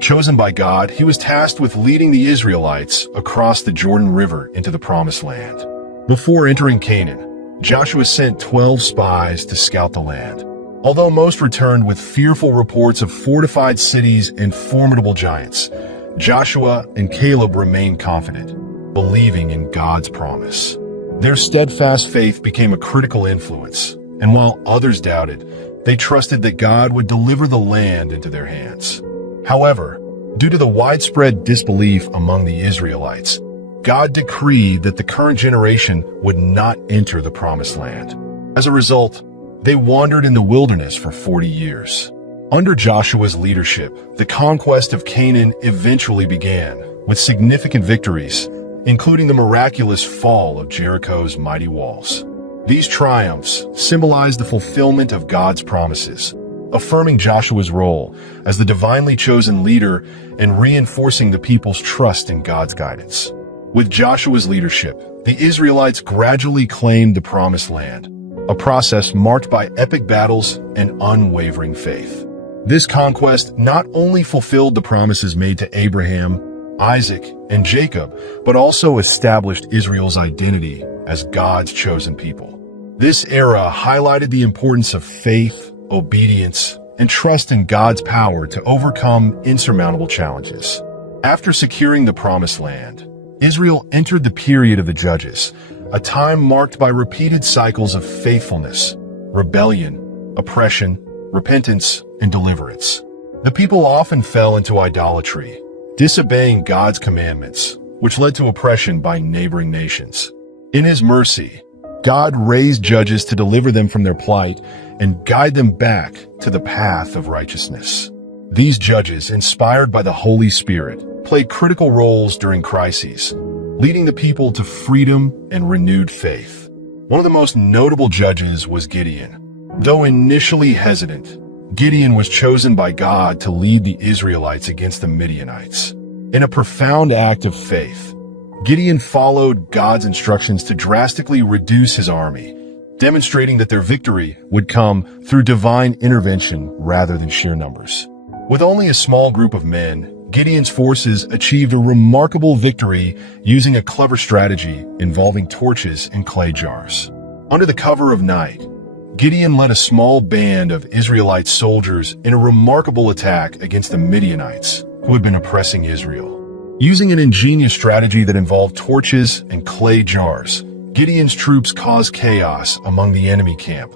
Chosen by God, he was tasked with leading the Israelites across the Jordan River into the Promised Land. Before entering Canaan, Joshua sent 12 spies to scout the land. Although most returned with fearful reports of fortified cities and formidable giants, Joshua and Caleb remained confident, believing in God's promise. Their steadfast faith became a critical influence, and while others doubted, they trusted that God would deliver the land into their hands. However, due to the widespread disbelief among the Israelites, God decreed that the current generation would not enter the Promised Land. As a result, they wandered in the wilderness for 40 years. Under Joshua's leadership, the conquest of Canaan eventually began, with significant victories, including the miraculous fall of Jericho's mighty walls. These triumphs symbolized the fulfillment of God's promises, affirming Joshua's role as the divinely chosen leader and reinforcing the people's trust in God's guidance. With Joshua's leadership, the Israelites gradually claimed the Promised Land, a process marked by epic battles and unwavering faith. This conquest not only fulfilled the promises made to Abraham, Isaac, and Jacob, but also established Israel's identity as God's chosen people. This era highlighted the importance of faith, obedience, and trust in God's power to overcome insurmountable challenges. After securing the Promised Land, Israel entered the period of the Judges, a time marked by repeated cycles of faithfulness, rebellion, oppression, repentance, and deliverance. The people often fell into idolatry, disobeying God's commandments, which led to oppression by neighboring nations. In his mercy, God raised judges to deliver them from their plight and guide them back to the path of righteousness. These judges, inspired by the Holy Spirit, played critical roles during crises, leading the people to freedom and renewed faith. One of the most notable judges was Gideon. Though initially hesitant, Gideon was chosen by God to lead the Israelites against the Midianites. In a profound act of faith, Gideon followed God's instructions to drastically reduce his army, demonstrating that their victory would come through divine intervention rather than sheer numbers. With only a small group of men, Gideon's forces achieved a remarkable victory using a clever strategy involving torches and clay jars. Under the cover of night, Gideon led a small band of Israelite soldiers in a remarkable attack against the Midianites, who had been oppressing Israel. Using an ingenious strategy that involved torches and clay jars, Gideon's troops caused chaos among the enemy camp,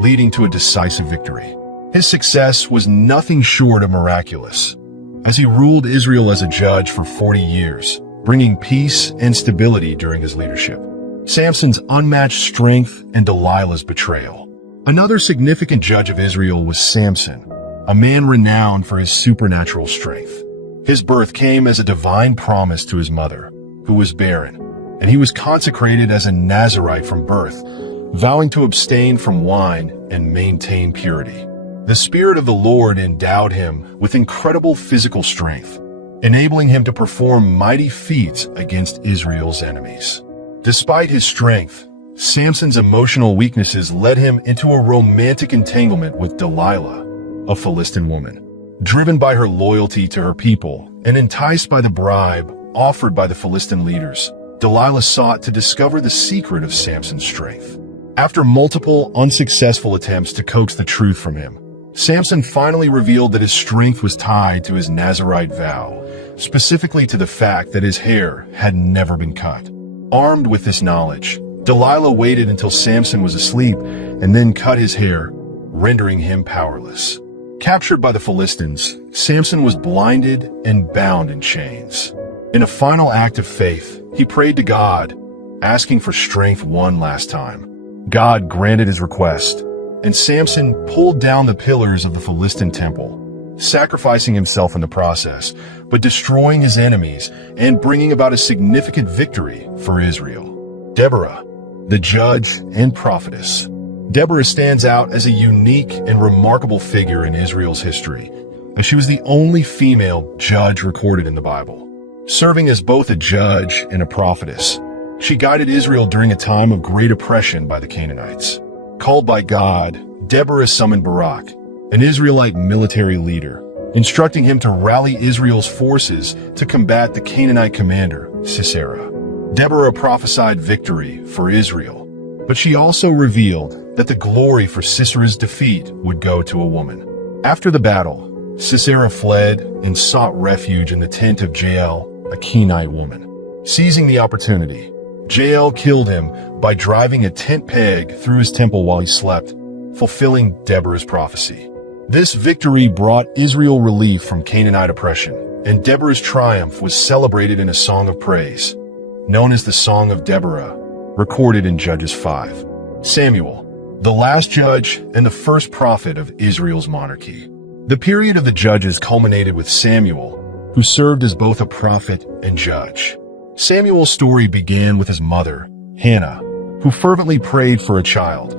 leading to a decisive victory. His success was nothing short of miraculous, as he ruled Israel as a judge for 40 years, bringing peace and stability during his leadership. Samson's unmatched strength and Delilah's betrayal. Another significant judge of Israel was Samson, a man renowned for his supernatural strength. His birth came as a divine promise to his mother, who was barren, and he was consecrated as a Nazirite from birth, vowing to abstain from wine and maintain purity. The Spirit of the Lord endowed him with incredible physical strength, enabling him to perform mighty feats against Israel's enemies. Despite his strength, Samson's emotional weaknesses led him into a romantic entanglement with Delilah, a Philistine woman. Driven by her loyalty to her people and enticed by the bribe offered by the Philistine leaders, Delilah sought to discover the secret of Samson's strength. After multiple unsuccessful attempts to coax the truth from him, Samson finally revealed that his strength was tied to his Nazirite vow, specifically to the fact that his hair had never been cut. Armed with this knowledge, Delilah waited until Samson was asleep and then cut his hair, rendering him powerless. Captured by the Philistines, Samson was blinded and bound in chains. In a final act of faith, he prayed to God, asking for strength one last time. God granted his request, and Samson pulled down the pillars of the Philistine temple, sacrificing himself in the process, but destroying his enemies and bringing about a significant victory for Israel. Deborah, the judge and prophetess. Deborah stands out as a unique and remarkable figure in Israel's history, as she was the only female judge recorded in the Bible. Serving as both a judge and a prophetess, she guided Israel during a time of great oppression by the Canaanites. Called by God, Deborah summoned Barak, an Israelite military leader, instructing him to rally Israel's forces to combat the Canaanite commander, Sisera. Deborah prophesied victory for Israel, but she also revealed that the glory for Sisera's defeat would go to a woman. After the battle, Sisera fled and sought refuge in the tent of Jael, a Kenite woman. Seizing the opportunity, Jael killed him by driving a tent peg through his temple while he slept, fulfilling Deborah's prophecy. This victory brought Israel relief from Canaanite oppression, and Deborah's triumph was celebrated in a song of praise, known as the Song of Deborah, recorded in Judges 5. Samuel, the last judge and the first prophet of Israel's monarchy. The period of the judges culminated with Samuel, who served as both a prophet and judge. Samuel's story began with his mother, Hannah, who fervently prayed for a child,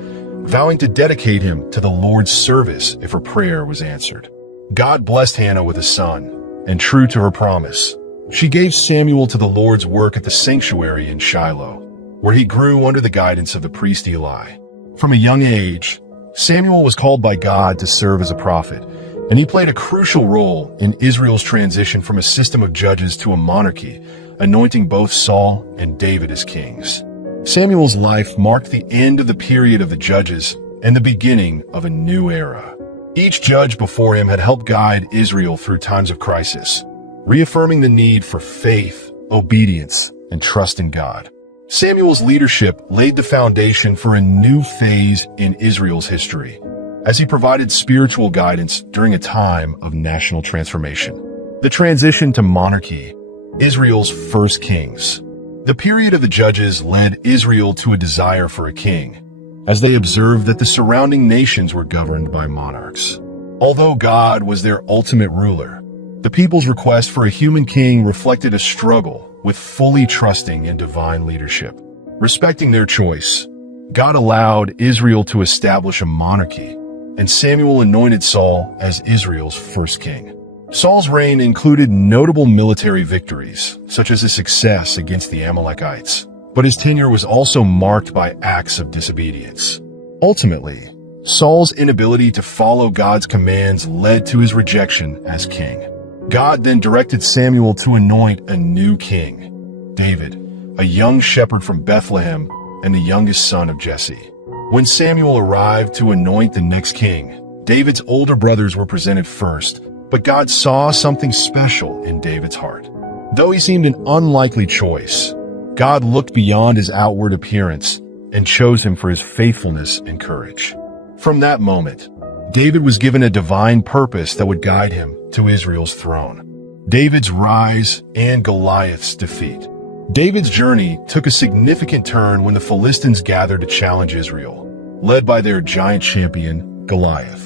vowing to dedicate him to the Lord's service if her prayer was answered. God blessed Hannah with a son, and true to her promise, she gave Samuel to the Lord's work at the sanctuary in Shiloh, where he grew under the guidance of the priest Eli. From a young age, Samuel was called by God to serve as a prophet, and he played a crucial role in Israel's transition from a system of judges to a monarchy, anointing both Saul and David as kings. Samuel's life marked the end of the period of the judges and the beginning of a new era. Each judge before him had helped guide Israel through times of crisis, reaffirming the need for faith, obedience, and trust in God. Samuel's leadership laid the foundation for a new phase in Israel's history, as he provided spiritual guidance during a time of national transformation. The transition to monarchy, Israel's first kings. The period of the judges led Israel to a desire for a king, as they observed that the surrounding nations were governed by monarchs. Although God was their ultimate ruler, the people's request for a human king reflected a struggle with fully trusting in divine leadership. Respecting their choice, God allowed Israel to establish a monarchy, and Samuel anointed Saul as Israel's first king. Saul's reign included notable military victories, such as his success against the Amalekites, but his tenure was also marked by acts of disobedience. Ultimately, Saul's inability to follow God's commands led to his rejection as king. God then directed Samuel to anoint a new king, David, a young shepherd from Bethlehem and the youngest son of Jesse. When Samuel arrived to anoint the next king, David's older brothers were presented first, but God saw something special in David's heart. Though he seemed an unlikely choice, God looked beyond his outward appearance and chose him for his faithfulness and courage. From that moment, David was given a divine purpose that would guide him to Israel's throne. David's rise and Goliath's defeat. David's journey took a significant turn when the Philistines gathered to challenge Israel, led by their giant champion, Goliath.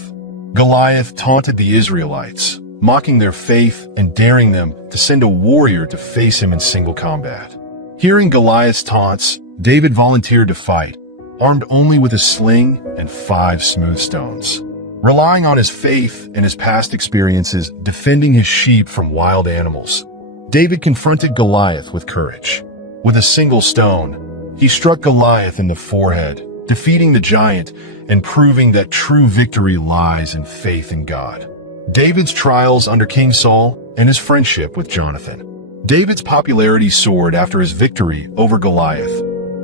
Goliath taunted the Israelites, mocking their faith and daring them to send a warrior to face him in single combat. Hearing Goliath's taunts, David volunteered to fight, armed only with a sling and 5 smooth stones. Relying on his faith and his past experiences defending his sheep from wild animals, David confronted Goliath with courage. With a single stone, he struck Goliath in the forehead, defeating the giant and proving that true victory lies in faith in God. David's trials under King Saul and his friendship with Jonathan. David's popularity soared after his victory over Goliath,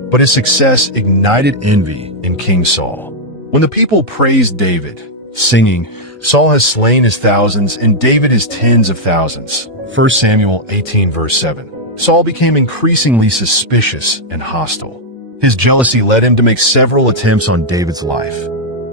but his success ignited envy in King Saul. When the people praised David, singing, "Saul has slain his thousands and David his tens of thousands." 1 Samuel 18 verse 7. Saul became increasingly suspicious and hostile. His jealousy led him to make several attempts on David's life,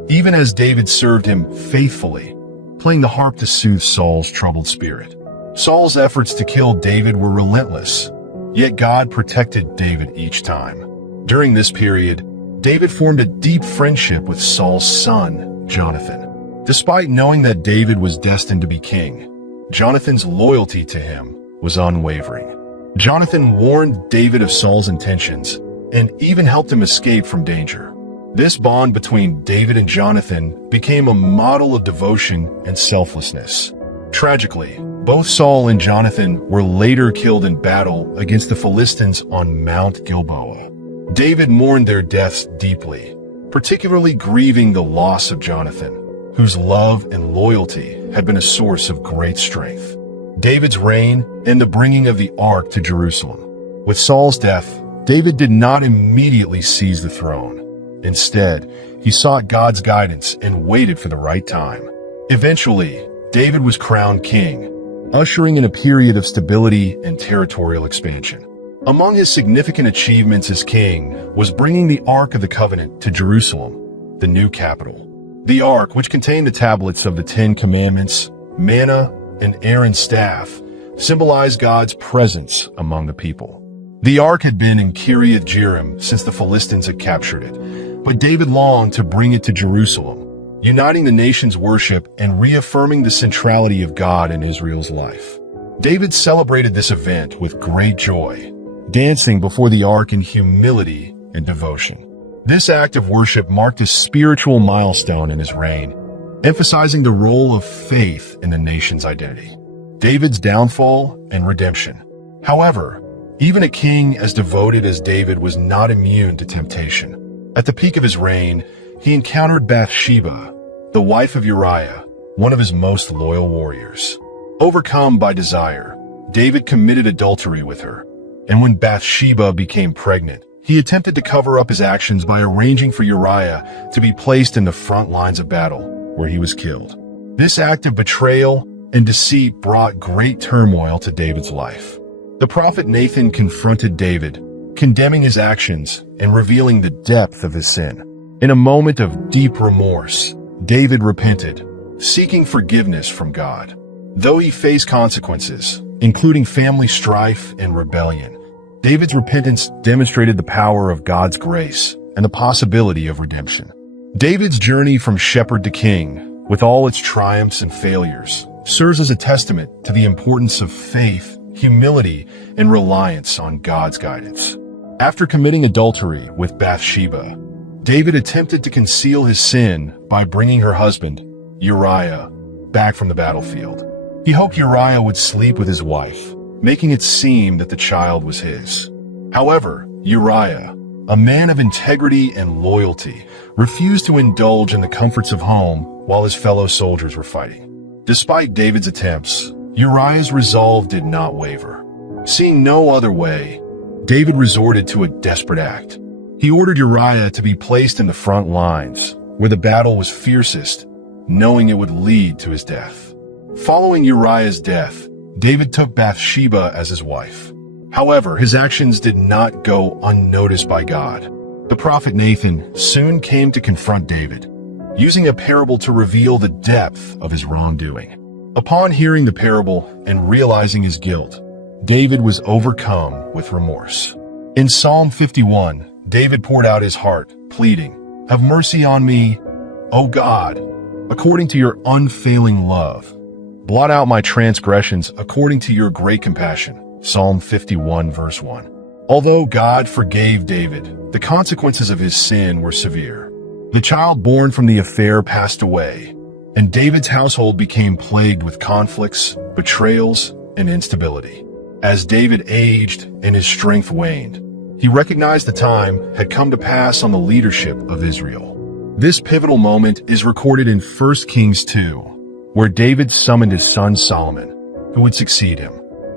even as David served him faithfully, playing the harp to soothe Saul's troubled spirit. Saul's efforts to kill David were relentless, yet God protected David each time. During this period, David formed a deep friendship with Saul's son, Jonathan. Despite knowing that David was destined to be king, Jonathan's loyalty to him was unwavering. Jonathan warned David of Saul's intentions and even helped him escape from danger. This bond between David and Jonathan became a model of devotion and selflessness. Tragically, both Saul and Jonathan were later killed in battle against the Philistines on Mount Gilboa. David mourned their deaths deeply, particularly grieving the loss of Jonathan, whose love and loyalty had been a source of great strength. David's reign and the bringing of the ark to Jerusalem. With Saul's death, David did not immediately seize the throne. Instead, he sought God's guidance and waited for the right time. Eventually, David was crowned king, ushering in a period of stability and territorial expansion. Among his significant achievements as king was bringing the Ark of the Covenant to Jerusalem, the new capital. The Ark, which contained the tablets of the Ten Commandments, manna, and Aaron's staff, symbolized God's presence among the people. The Ark had been in Kiriath Jearim since the Philistines had captured it, but David longed to bring it to Jerusalem, uniting the nation's worship and reaffirming the centrality of God in Israel's life. David celebrated this event with great joy, dancing before the ark in humility and devotion. This act of worship marked a spiritual milestone in his reign, emphasizing the role of faith in the nation's identity. David's downfall and redemption. However, even a king as devoted as David was not immune to temptation. At the peak of his reign, he encountered Bathsheba, the wife of Uriah, one of his most loyal warriors. Overcome by desire, David committed adultery with her, and when Bathsheba became pregnant, he attempted to cover up his actions by arranging for Uriah to be placed in the front lines of battle, where he was killed. This act of betrayal and deceit brought great turmoil to David's life. The prophet Nathan confronted David, condemning his actions and revealing the depth of his sin. In a moment of deep remorse, David repented, seeking forgiveness from God. Though he faced consequences, including family strife and rebellion, David's repentance demonstrated the power of God's grace and the possibility of redemption. David's journey from shepherd to king, with all its triumphs and failures, serves as a testament to the importance of faith, humility, and reliance on God's guidance. After committing adultery with Bathsheba, David attempted to conceal his sin by bringing her husband, Uriah, back from the battlefield. He hoped Uriah would sleep with his wife, making it seem that the child was his. However, Uriah, a man of integrity and loyalty, refused to indulge in the comforts of home while his fellow soldiers were fighting. Despite David's attempts, Uriah's resolve did not waver. Seeing no other way, David resorted to a desperate act. He ordered Uriah to be placed in the front lines, where the battle was fiercest, knowing it would lead to his death. Following Uriah's death, David took Bathsheba as his wife. However, his actions did not go unnoticed by God. The prophet Nathan soon came to confront David, using a parable to reveal the depth of his wrongdoing. Upon hearing the parable and realizing his guilt, David was overcome with remorse. In Psalm 51, David poured out his heart, pleading, "Have mercy on me, O God, according to your unfailing love. Blot out my transgressions according to your great compassion." Psalm 51 verse 1. Although God forgave David, the consequences of his sin were severe. The child born from the affair passed away, and David's household became plagued with conflicts, betrayals, and instability. As David aged and his strength waned, he recognized the time had come to pass on the leadership of Israel. This pivotal moment is recorded in 1 Kings 2, where David summoned his son Solomon, who would succeed him.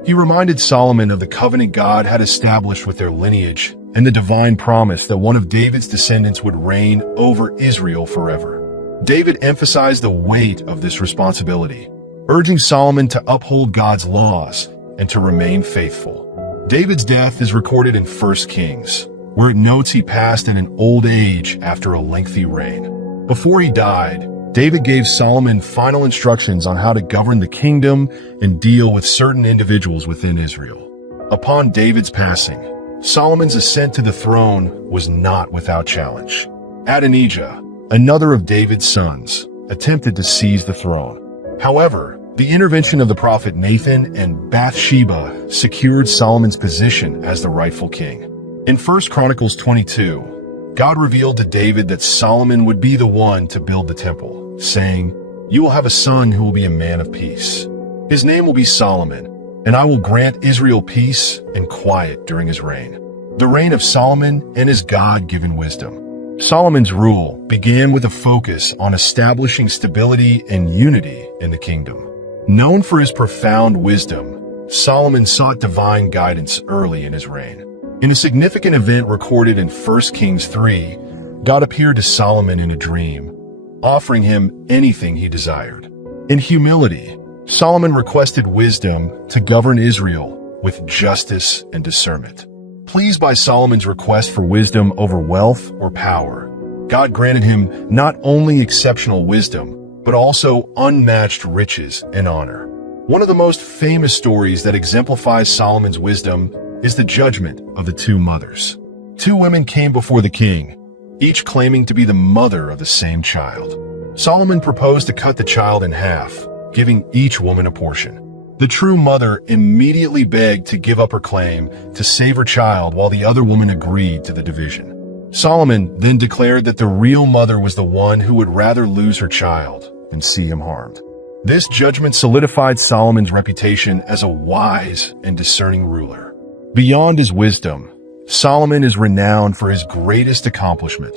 He reminded Solomon of the covenant God had established with their lineage and the divine promise that one of David's descendants would reign over Israel forever. David emphasized the weight of this responsibility, urging Solomon to uphold God's laws and to remain faithful. David's death is recorded in 1 Kings, where it notes he passed in an old age after a lengthy reign. Before he died, David gave Solomon final instructions on how to govern the kingdom and deal with certain individuals within Israel. Upon David's passing, Solomon's ascent to the throne was not without challenge. Adonijah, another of David's sons, attempted to seize the throne. However, the intervention of the prophet Nathan and Bathsheba secured Solomon's position as the rightful king. In 1 Chronicles 22, God revealed to David that Solomon would be the one to build the temple, saying, "You will have a son who will be a man of peace. His name will be Solomon, and I will grant Israel peace and quiet during his reign." The reign of Solomon and his God-given wisdom. Solomon's rule began with a focus on establishing stability and unity in the kingdom. Known for his profound wisdom, Solomon sought divine guidance early in his reign. In a significant event recorded in 1 Kings 3, God appeared to Solomon in a dream, offering him anything he desired. In humility, Solomon requested wisdom to govern Israel with justice and discernment. Pleased by Solomon's request for wisdom over wealth or power, God granted him not only exceptional wisdom, but also unmatched riches and honor. One of the most famous stories that exemplifies Solomon's wisdom is the judgment of the two mothers. Two women came before the king, each claiming to be the mother of the same child. Solomon proposed to cut the child in half, giving each woman a portion. The true mother immediately begged to give up her claim to save her child, while the other woman agreed to the division. Solomon then declared that the real mother was the one who would rather lose her child than see him harmed. This judgment solidified Solomon's reputation as a wise and discerning ruler. Beyond his wisdom, Solomon is renowned for his greatest accomplishment,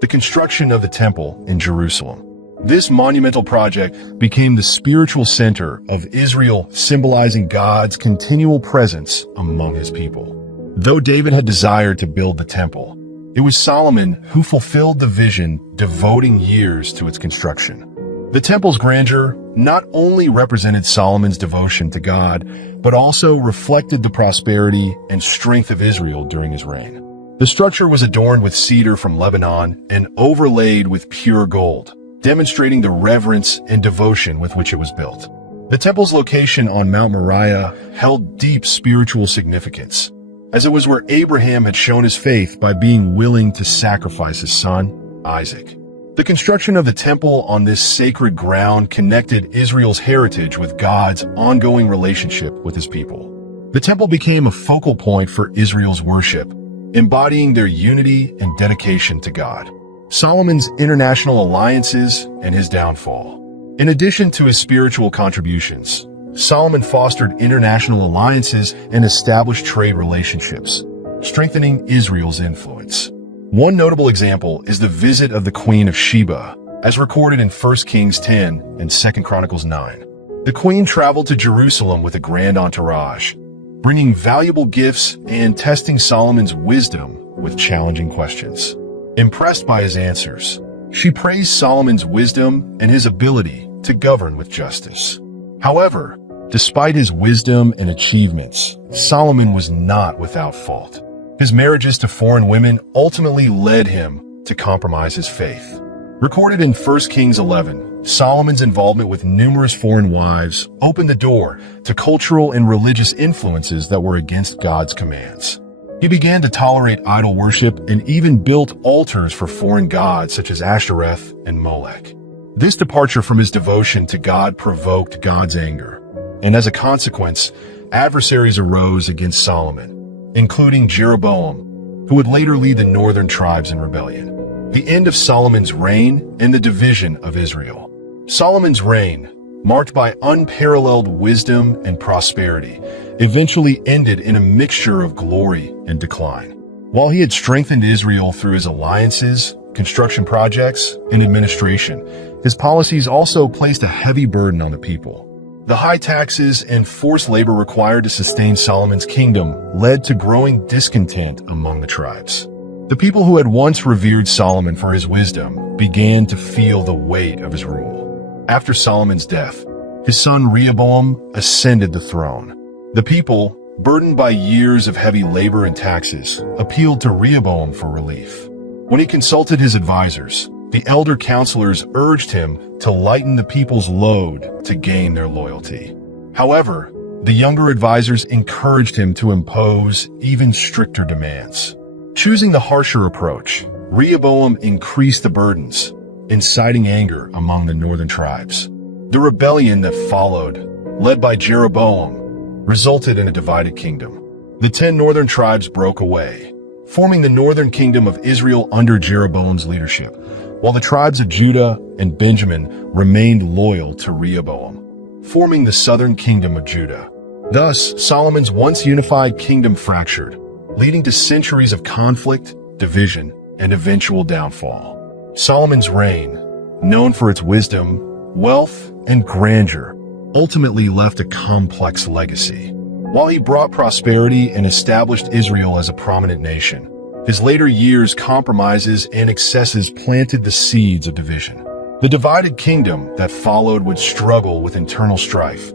the construction of the temple in Jerusalem. This monumental project became the spiritual center of Israel, symbolizing God's continual presence among his people. Though David had desired to build the temple, it was Solomon who fulfilled the vision, devoting years to its construction. The temple's grandeur not only represented Solomon's devotion to God, but also reflected the prosperity and strength of Israel during his reign. The structure was adorned with cedar from Lebanon and overlaid with pure gold, demonstrating the reverence and devotion with which it was built. The temple's location on Mount Moriah held deep spiritual significance, as it was where Abraham had shown his faith by being willing to sacrifice his son, Isaac. The construction of the temple on this sacred ground connected Israel's heritage with God's ongoing relationship with his people. The temple became a focal point for Israel's worship, embodying their unity and dedication to God. Solomon's international alliances and his downfall. In addition to his spiritual contributions, Solomon fostered international alliances and established trade relationships, strengthening Israel's influence. One notable example is the visit of the Queen of Sheba, as recorded in 1 Kings 10 and 2 Chronicles 9. The queen traveled to Jerusalem with a grand entourage, bringing valuable gifts and testing Solomon's wisdom with challenging questions. Impressed by his answers, she praised Solomon's wisdom and his ability to govern with justice. However, despite his wisdom and achievements, Solomon was not without fault. His marriages to foreign women ultimately led him to compromise his faith. Recorded in 1 Kings 11, Solomon's involvement with numerous foreign wives opened the door to cultural and religious influences that were against God's commands. He began to tolerate idol worship and even built altars for foreign gods such as Ashtoreth and Molech. This departure from his devotion to God provoked God's anger, and as a consequence, adversaries arose against Solomon, including Jeroboam, who would later lead the northern tribes in rebellion. The end of Solomon's reign and the division of Israel. Solomon's reign, marked by unparalleled wisdom and prosperity, eventually ended in a mixture of glory and decline. While he had strengthened Israel through his alliances, construction projects, and administration, his policies also placed a heavy burden on the people. The high taxes and forced labor required to sustain Solomon's kingdom led to growing discontent among the tribes. The people who had once revered Solomon for his wisdom began to feel the weight of his rule. After Solomon's death, his son Rehoboam ascended the throne. The people, burdened by years of heavy labor and taxes, appealed to Rehoboam for relief. When he consulted his advisors, the elder counselors urged him to lighten the people's load to gain their loyalty. However, the younger advisors encouraged him to impose even stricter demands. Choosing the harsher approach, Rehoboam increased the burdens, inciting anger among the northern tribes. The rebellion that followed, led by Jeroboam, resulted in a divided kingdom. The 10 northern tribes broke away, forming the northern kingdom of Israel under Jeroboam's leadership, while the tribes of Judah and Benjamin remained loyal to Rehoboam, forming the southern kingdom of Judah. Thus, Solomon's once unified kingdom fractured, leading to centuries of conflict, division, and eventual downfall. Solomon's reign, known for its wisdom, wealth, and grandeur, ultimately left a complex legacy. While he brought prosperity and established Israel as a prominent nation, his later years' compromises and excesses planted the seeds of division. The divided kingdom that followed would struggle with internal strife,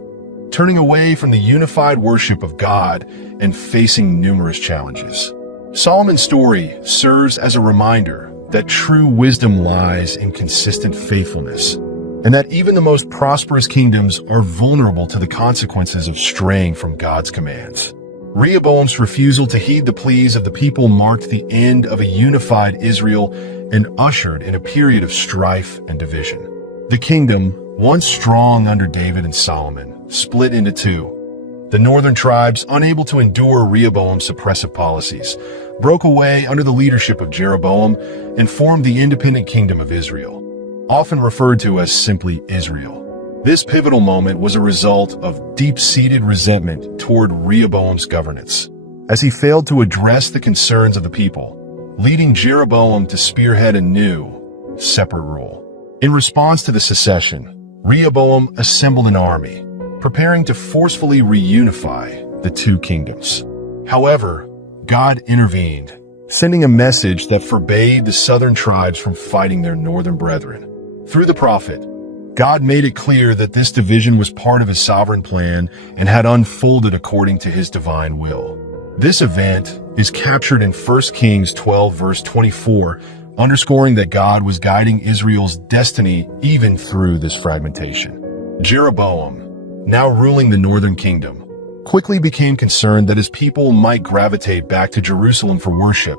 turning away from the unified worship of God and facing numerous challenges. Solomon's story serves as a reminder that true wisdom lies in consistent faithfulness, and that even the most prosperous kingdoms are vulnerable to the consequences of straying from God's commands. Rehoboam's refusal to heed the pleas of the people marked the end of a unified Israel and ushered in a period of strife and division. The kingdom, once strong under David and Solomon, split into two. The northern tribes, unable to endure Rehoboam's suppressive policies, broke away under the leadership of Jeroboam and formed the independent kingdom of Israel, often referred to as simply Israel. This pivotal moment was a result of deep-seated resentment toward Rehoboam's governance, as he failed to address the concerns of the people, leading Jeroboam to spearhead a new, separate rule. In response to the secession, Rehoboam assembled an army, preparing to forcefully reunify the two kingdoms. However, God intervened, sending a message that forbade the southern tribes from fighting their northern brethren. Through the prophet, God made it clear that this division was part of his sovereign plan and had unfolded according to his divine will. This event is captured in 1 Kings 12 verse 24, underscoring that God was guiding Israel's destiny even through this fragmentation. Jeroboam, now ruling the northern kingdom, quickly became concerned that his people might gravitate back to Jerusalem for worship,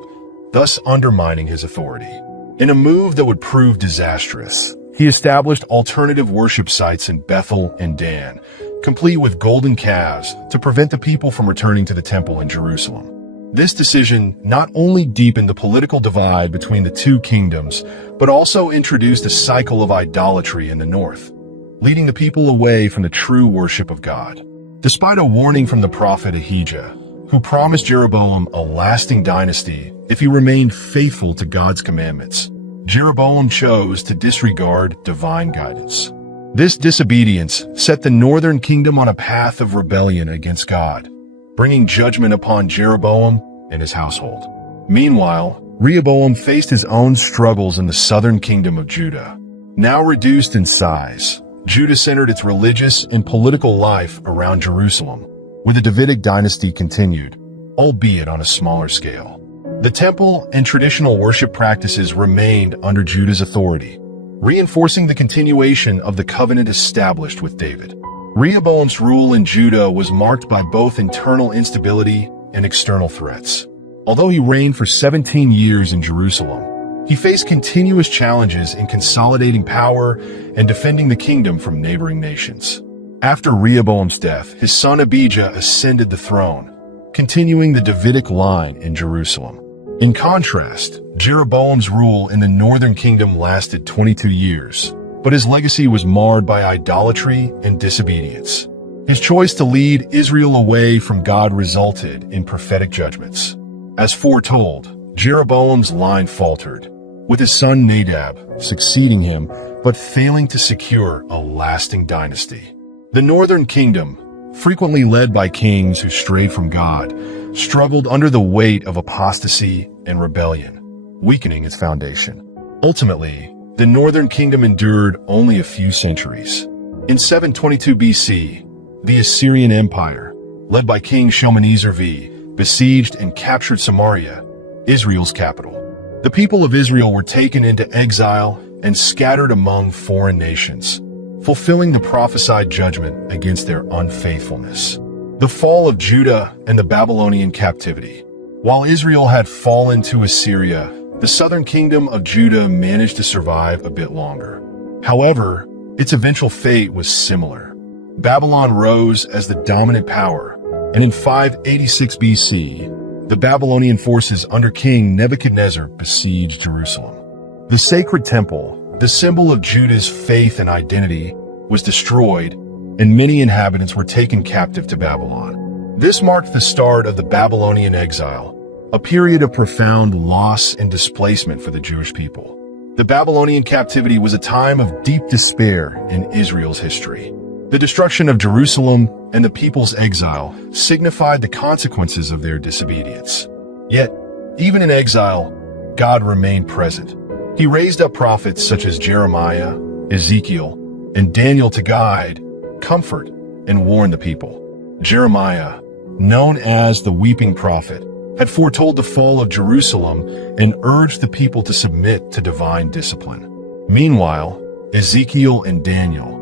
thus undermining his authority. In a move that would prove disastrous, he established alternative worship sites in Bethel and Dan, complete with golden calves to prevent the people from returning to the temple in Jerusalem. This decision not only deepened the political divide between the two kingdoms, but also introduced a cycle of idolatry in the north, leading the people away from the true worship of God. Despite a warning from the prophet Ahijah, who promised Jeroboam a lasting dynasty if he remained faithful to God's commandments, Jeroboam chose to disregard divine guidance. This disobedience set the northern kingdom on a path of rebellion against God, bringing judgment upon Jeroboam and his household. Meanwhile, Rehoboam faced his own struggles in the southern kingdom of Judah. Now reduced in size, Judah centered its religious and political life around Jerusalem, where the Davidic dynasty continued, albeit on a smaller scale. The temple and traditional worship practices remained under Judah's authority, reinforcing the continuation of the covenant established with David. Rehoboam's rule in Judah was marked by both internal instability and external threats. Although he reigned for 17 years in Jerusalem, he faced continuous challenges in consolidating power and defending the kingdom from neighboring nations. After Rehoboam's death, his son Abijah ascended the throne, continuing the Davidic line in Jerusalem. In contrast, Jeroboam's rule in the northern kingdom lasted 22 years, but his legacy was marred by idolatry and disobedience. His choice to lead Israel away from God resulted in prophetic judgments. As foretold, Jeroboam's line faltered, with his son Nadab succeeding him but failing to secure a lasting dynasty. The northern kingdom, frequently led by kings who strayed from God, struggled under the weight of apostasy and rebellion. weakening its foundation. Ultimately, the northern kingdom endured only a few centuries. In 722 BC, the Assyrian Empire, led by King Shalmaneser V, besieged and captured Samaria, Israel's capital. The people of Israel were taken into exile and scattered among foreign nations, fulfilling the prophesied judgment against their unfaithfulness. The fall of Judah and the Babylonian captivity. While Israel had fallen to Assyria, the southern kingdom of Judah managed to survive a bit longer. However, its eventual fate was similar. Babylon rose as the dominant power, and in 586 BC, the Babylonian forces under King Nebuchadnezzar besieged Jerusalem. The sacred temple, the symbol of Judah's faith and identity, was destroyed, and many inhabitants were taken captive to Babylon. This marked the start of the Babylonian exile, a period of profound loss and displacement for the Jewish people. The Babylonian captivity was a time of deep despair in Israel's history. The destruction of Jerusalem and the people's exile signified the consequences of their disobedience. Yet, even in exile, God remained present. He raised up prophets such as Jeremiah, Ezekiel, and Daniel to guide, comfort, and warn the people. Jeremiah, known as the weeping prophet, had foretold the fall of Jerusalem and urged the people to submit to divine discipline. Meanwhile, Ezekiel and Daniel,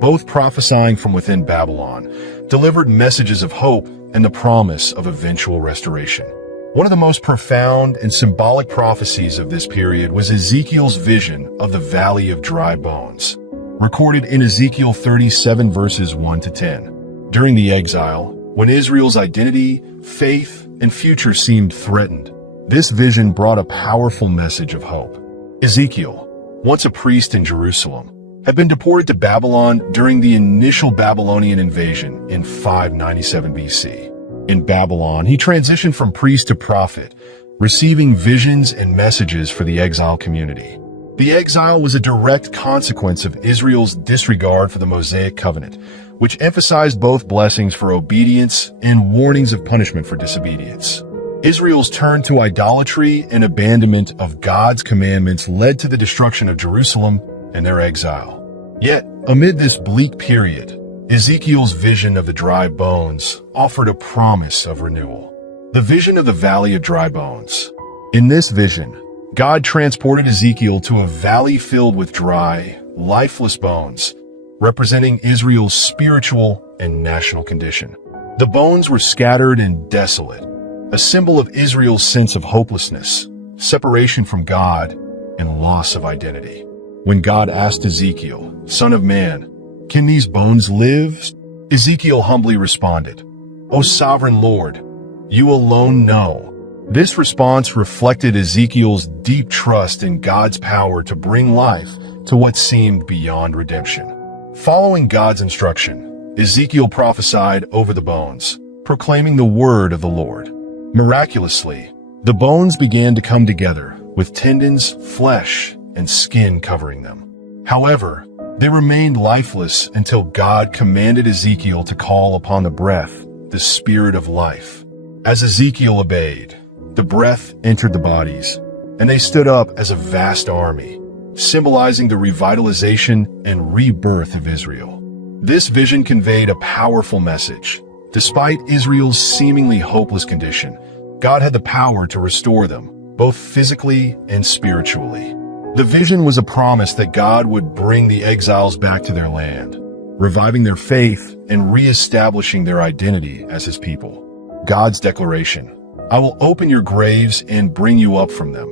both prophesying from within Babylon, delivered messages of hope and the promise of eventual restoration. One of the most profound and symbolic prophecies of this period was Ezekiel's vision of the Valley of Dry Bones, recorded in Ezekiel 37 verses 1 to 10. During the exile, when Israel's identity, faith, and future seemed threatened, this vision brought a powerful message of hope. Ezekiel, once a priest in Jerusalem, had been deported to Babylon during the initial Babylonian invasion in 597 BC. In Babylon, he transitioned from priest to prophet, receiving visions and messages for the exile community. The exile was a direct consequence of Israel's disregard for the Mosaic covenant, which emphasized both blessings for obedience and warnings of punishment for disobedience. Israel's turn to idolatry and abandonment of God's commandments led to the destruction of Jerusalem and their exile. Yet, amid this bleak period, Ezekiel's vision of the dry bones offered a promise of renewal. The vision of the Valley of Dry Bones. In this vision, God transported Ezekiel to a valley filled with dry, lifeless bones, representing Israel's spiritual and national condition. The bones were scattered and desolate, a symbol of Israel's sense of hopelessness, separation from God, and loss of identity. When God asked Ezekiel, "Son of man, can these bones live?" Ezekiel humbly responded, "O sovereign Lord, you alone know." This response reflected Ezekiel's deep trust in God's power to bring life to what seemed beyond redemption. Following God's instruction, Ezekiel prophesied over the bones, proclaiming the word of the Lord. Miraculously, the bones began to come together, with tendons, flesh, and skin covering them. However, they remained lifeless until God commanded Ezekiel to call upon the breath, the spirit of life. As Ezekiel obeyed, the breath entered the bodies, and they stood up as a vast army, symbolizing the revitalization and rebirth of Israel. This vision conveyed a powerful message. Despite Israel's seemingly hopeless condition, God had the power to restore them, both physically and spiritually. The vision was a promise that God would bring the exiles back to their land, reviving their faith and re-establishing their identity as his people. God's declaration, "I will open your graves and bring you up from them.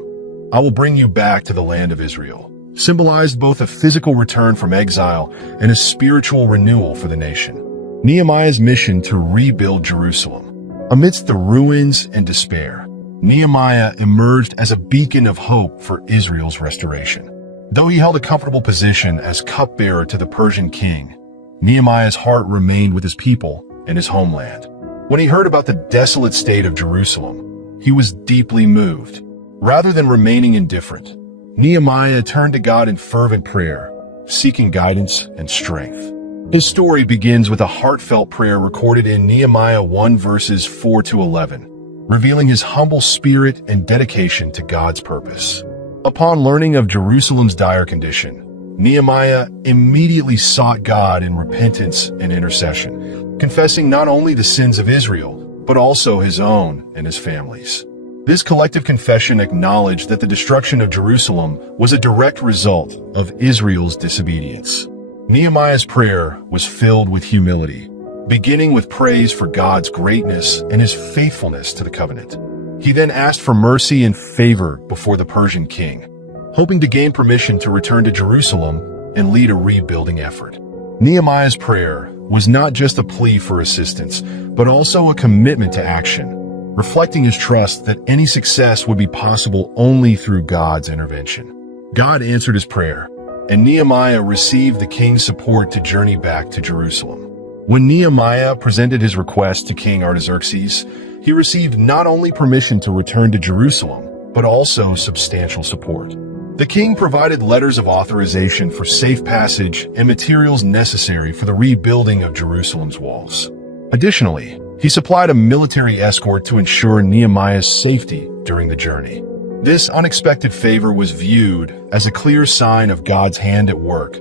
I will bring you back to the land of Israel," symbolized both a physical return from exile and a spiritual renewal for the nation. Nehemiah's mission to rebuild Jerusalem. Amidst the ruins and despair, Nehemiah emerged as a beacon of hope for Israel's restoration. Though he held a comfortable position as cupbearer to the Persian king, Nehemiah's heart remained with his people and his homeland. When he heard about the desolate state of Jerusalem, he was deeply moved. Rather than remaining indifferent, Nehemiah turned to God in fervent prayer, seeking guidance and strength. His story begins with a heartfelt prayer recorded in Nehemiah 1 verses 4 to 11. revealing his humble spirit and dedication to God's purpose. Upon learning of Jerusalem's dire condition, Nehemiah immediately sought God in repentance and intercession, confessing not only the sins of Israel, but also his own and his family's. This collective confession acknowledged that the destruction of Jerusalem was a direct result of Israel's disobedience. Nehemiah's prayer was filled with humility, beginning with praise for God's greatness and his faithfulness to the covenant. He then asked for mercy and favor before the Persian king, hoping to gain permission to return to Jerusalem and lead a rebuilding effort. Nehemiah's prayer was not just a plea for assistance, but also a commitment to action, reflecting his trust that any success would be possible only through God's intervention. God answered his prayer, and Nehemiah received the king's support to journey back to Jerusalem. When Nehemiah presented his request to King Artaxerxes, he received not only permission to return to Jerusalem, but also substantial support. The king provided letters of authorization for safe passage and materials necessary for the rebuilding of Jerusalem's walls. Additionally, he supplied a military escort to ensure Nehemiah's safety during the journey. This unexpected favor was viewed as a clear sign of God's hand at work,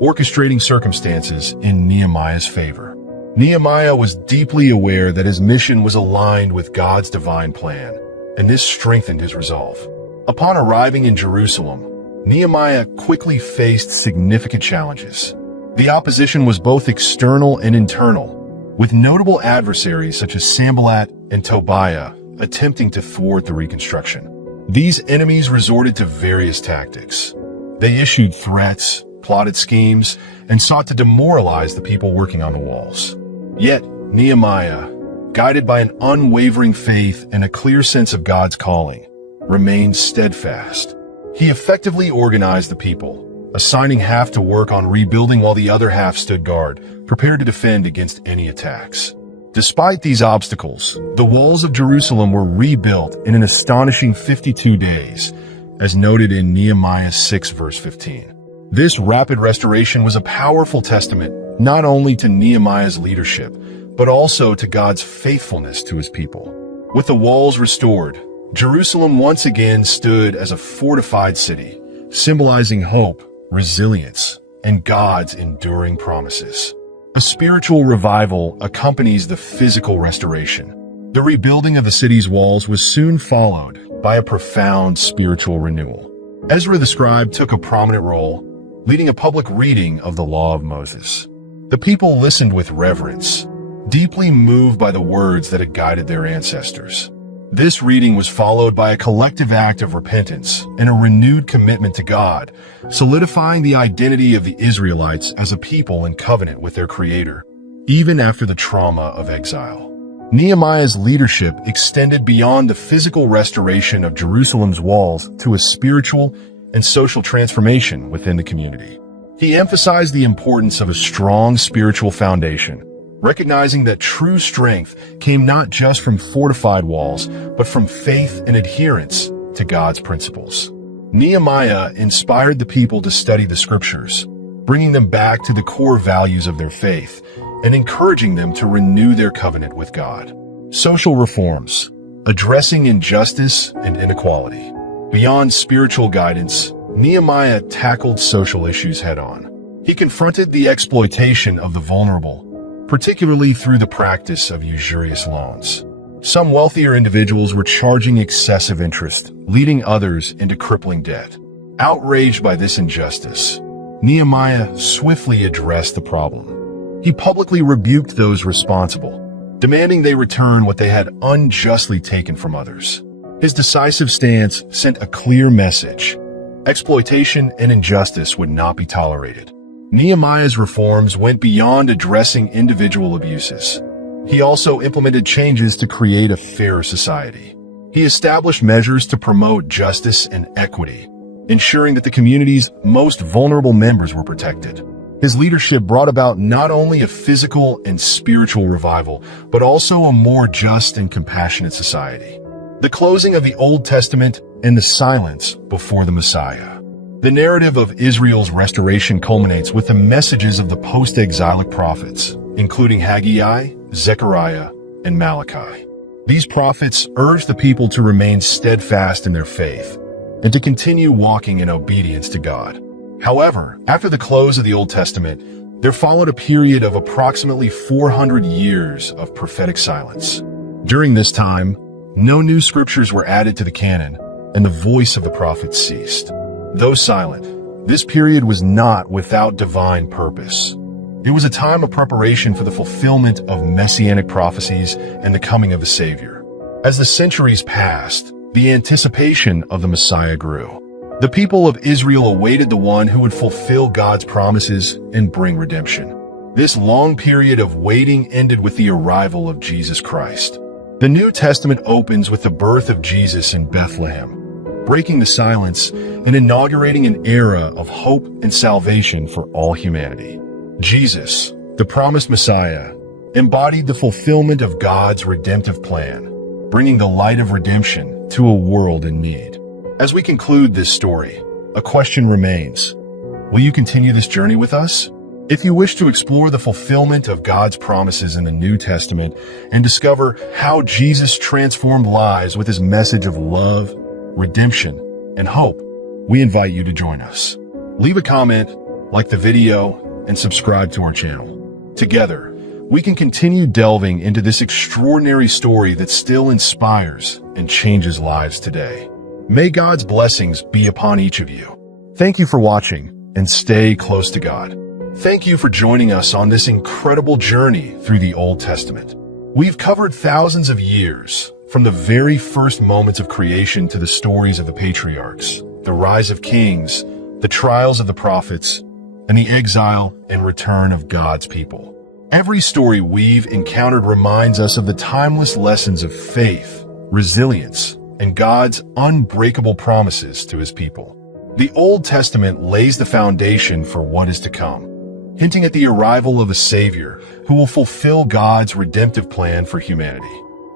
orchestrating circumstances in Nehemiah's favor. Nehemiah was deeply aware that his mission was aligned with God's divine plan, and this strengthened his resolve. Upon arriving in Jerusalem, Nehemiah quickly faced significant challenges. The opposition was both external and internal, with notable adversaries such as Sanballat and Tobiah attempting to thwart the reconstruction. These enemies resorted to various tactics. They issued threats, plotted schemes, and sought to demoralize the people working on the walls. Yet, Nehemiah, guided by an unwavering faith and a clear sense of God's calling, remained steadfast. He effectively organized the people, assigning half to work on rebuilding while the other half stood guard, prepared to defend against any attacks. Despite these obstacles, the walls of Jerusalem were rebuilt in an astonishing 52 days, as noted in Nehemiah 6 verse 15. This rapid restoration was a powerful testament not only to Nehemiah's leadership, but also to God's faithfulness to his people. With the walls restored, Jerusalem once again stood as a fortified city, symbolizing hope, resilience, and God's enduring promises. A spiritual revival accompanies the physical restoration. The rebuilding of the city's walls was soon followed by a profound spiritual renewal. Ezra the scribe took a prominent role, leading a public reading of the Law of Moses. The people listened with reverence, deeply moved by the words that had guided their ancestors. This reading was followed by a collective act of repentance and a renewed commitment to God, solidifying the identity of the Israelites as a people in covenant with their Creator, even after the trauma of exile. Nehemiah's leadership extended beyond the physical restoration of Jerusalem's walls to a spiritual and social transformation within the community. He emphasized the importance of a strong spiritual foundation, recognizing that true strength came not just from fortified walls, but from faith and adherence to God's principles. Nehemiah inspired the people to study the scriptures, bringing them back to the core values of their faith and encouraging them to renew their covenant with God. Social reforms, addressing injustice and inequality. Beyond spiritual guidance, Nehemiah tackled social issues head-on. He confronted the exploitation of the vulnerable, particularly through the practice of usurious loans. Some wealthier individuals were charging excessive interest, leading others into crippling debt. Outraged by this injustice, Nehemiah swiftly addressed the problem. He publicly rebuked those responsible, demanding they return what they had unjustly taken from others. His decisive stance sent a clear message: exploitation and injustice would not be tolerated. Nehemiah's reforms went beyond addressing individual abuses. He also implemented changes to create a fairer society. He established measures to promote justice and equity, ensuring that the community's most vulnerable members were protected. His leadership brought about not only a physical and spiritual revival, but also a more just and compassionate society. The closing of the Old Testament and the silence before the Messiah. The narrative of Israel's restoration culminates with the messages of the post-exilic prophets, including Haggai, Zechariah, and Malachi. These prophets urged the people to remain steadfast in their faith and to continue walking in obedience to God. However, after the close of the Old Testament, there followed a period of approximately 400 years of prophetic silence. During this time, no new scriptures were added to the canon, and the voice of the prophets ceased. Though silent, this period was not without divine purpose. It was a time of preparation for the fulfillment of messianic prophecies and the coming of the Savior. As the centuries passed, the anticipation of the Messiah grew. The people of Israel awaited the one who would fulfill God's promises and bring redemption. This long period of waiting ended with the arrival of Jesus Christ. The New Testament opens with the birth of Jesus in Bethlehem, breaking the silence and inaugurating an era of hope and salvation for all humanity. Jesus, the promised Messiah, embodied the fulfillment of God's redemptive plan, bringing the light of redemption to a world in need. As we conclude this story, a question remains. Will you continue this journey with us? If you wish to explore the fulfillment of God's promises in the New Testament and discover how Jesus transformed lives with his message of love, redemption, and hope, we invite you to join us. Leave a comment, like the video, and subscribe to our channel. Together, we can continue delving into this extraordinary story that still inspires and changes lives today. May God's blessings be upon each of you. Thank you for watching, and stay close to God. Thank you for joining us on this incredible journey through the Old Testament. We've covered thousands of years, from the very first moments of creation to the stories of the patriarchs, the rise of kings, the trials of the prophets, and the exile and return of God's people. Every story we've encountered reminds us of the timeless lessons of faith, resilience, and God's unbreakable promises to his people. The Old Testament lays the foundation for what is to come, hinting at the arrival of a Savior who will fulfill God's redemptive plan for humanity.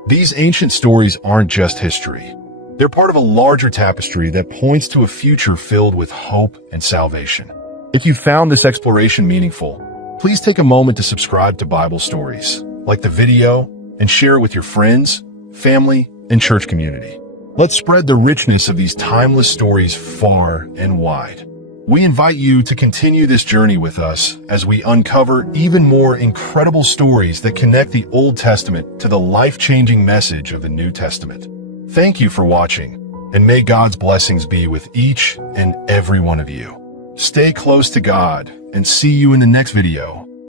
These ancient stories aren't just history. They're part of a larger tapestry that points to a future filled with hope and salvation. If you found this exploration meaningful, please take a moment to subscribe to Bible Stories, like the video, and share it with your friends, family, and church community. Let's spread the richness of these timeless stories far and wide. We invite you to continue this journey with us as we uncover even more incredible stories that connect the Old Testament to the life-changing message of the New Testament. Thank you for watching, and may God's blessings be with each and every one of you. Stay close to God, and see you in the next video.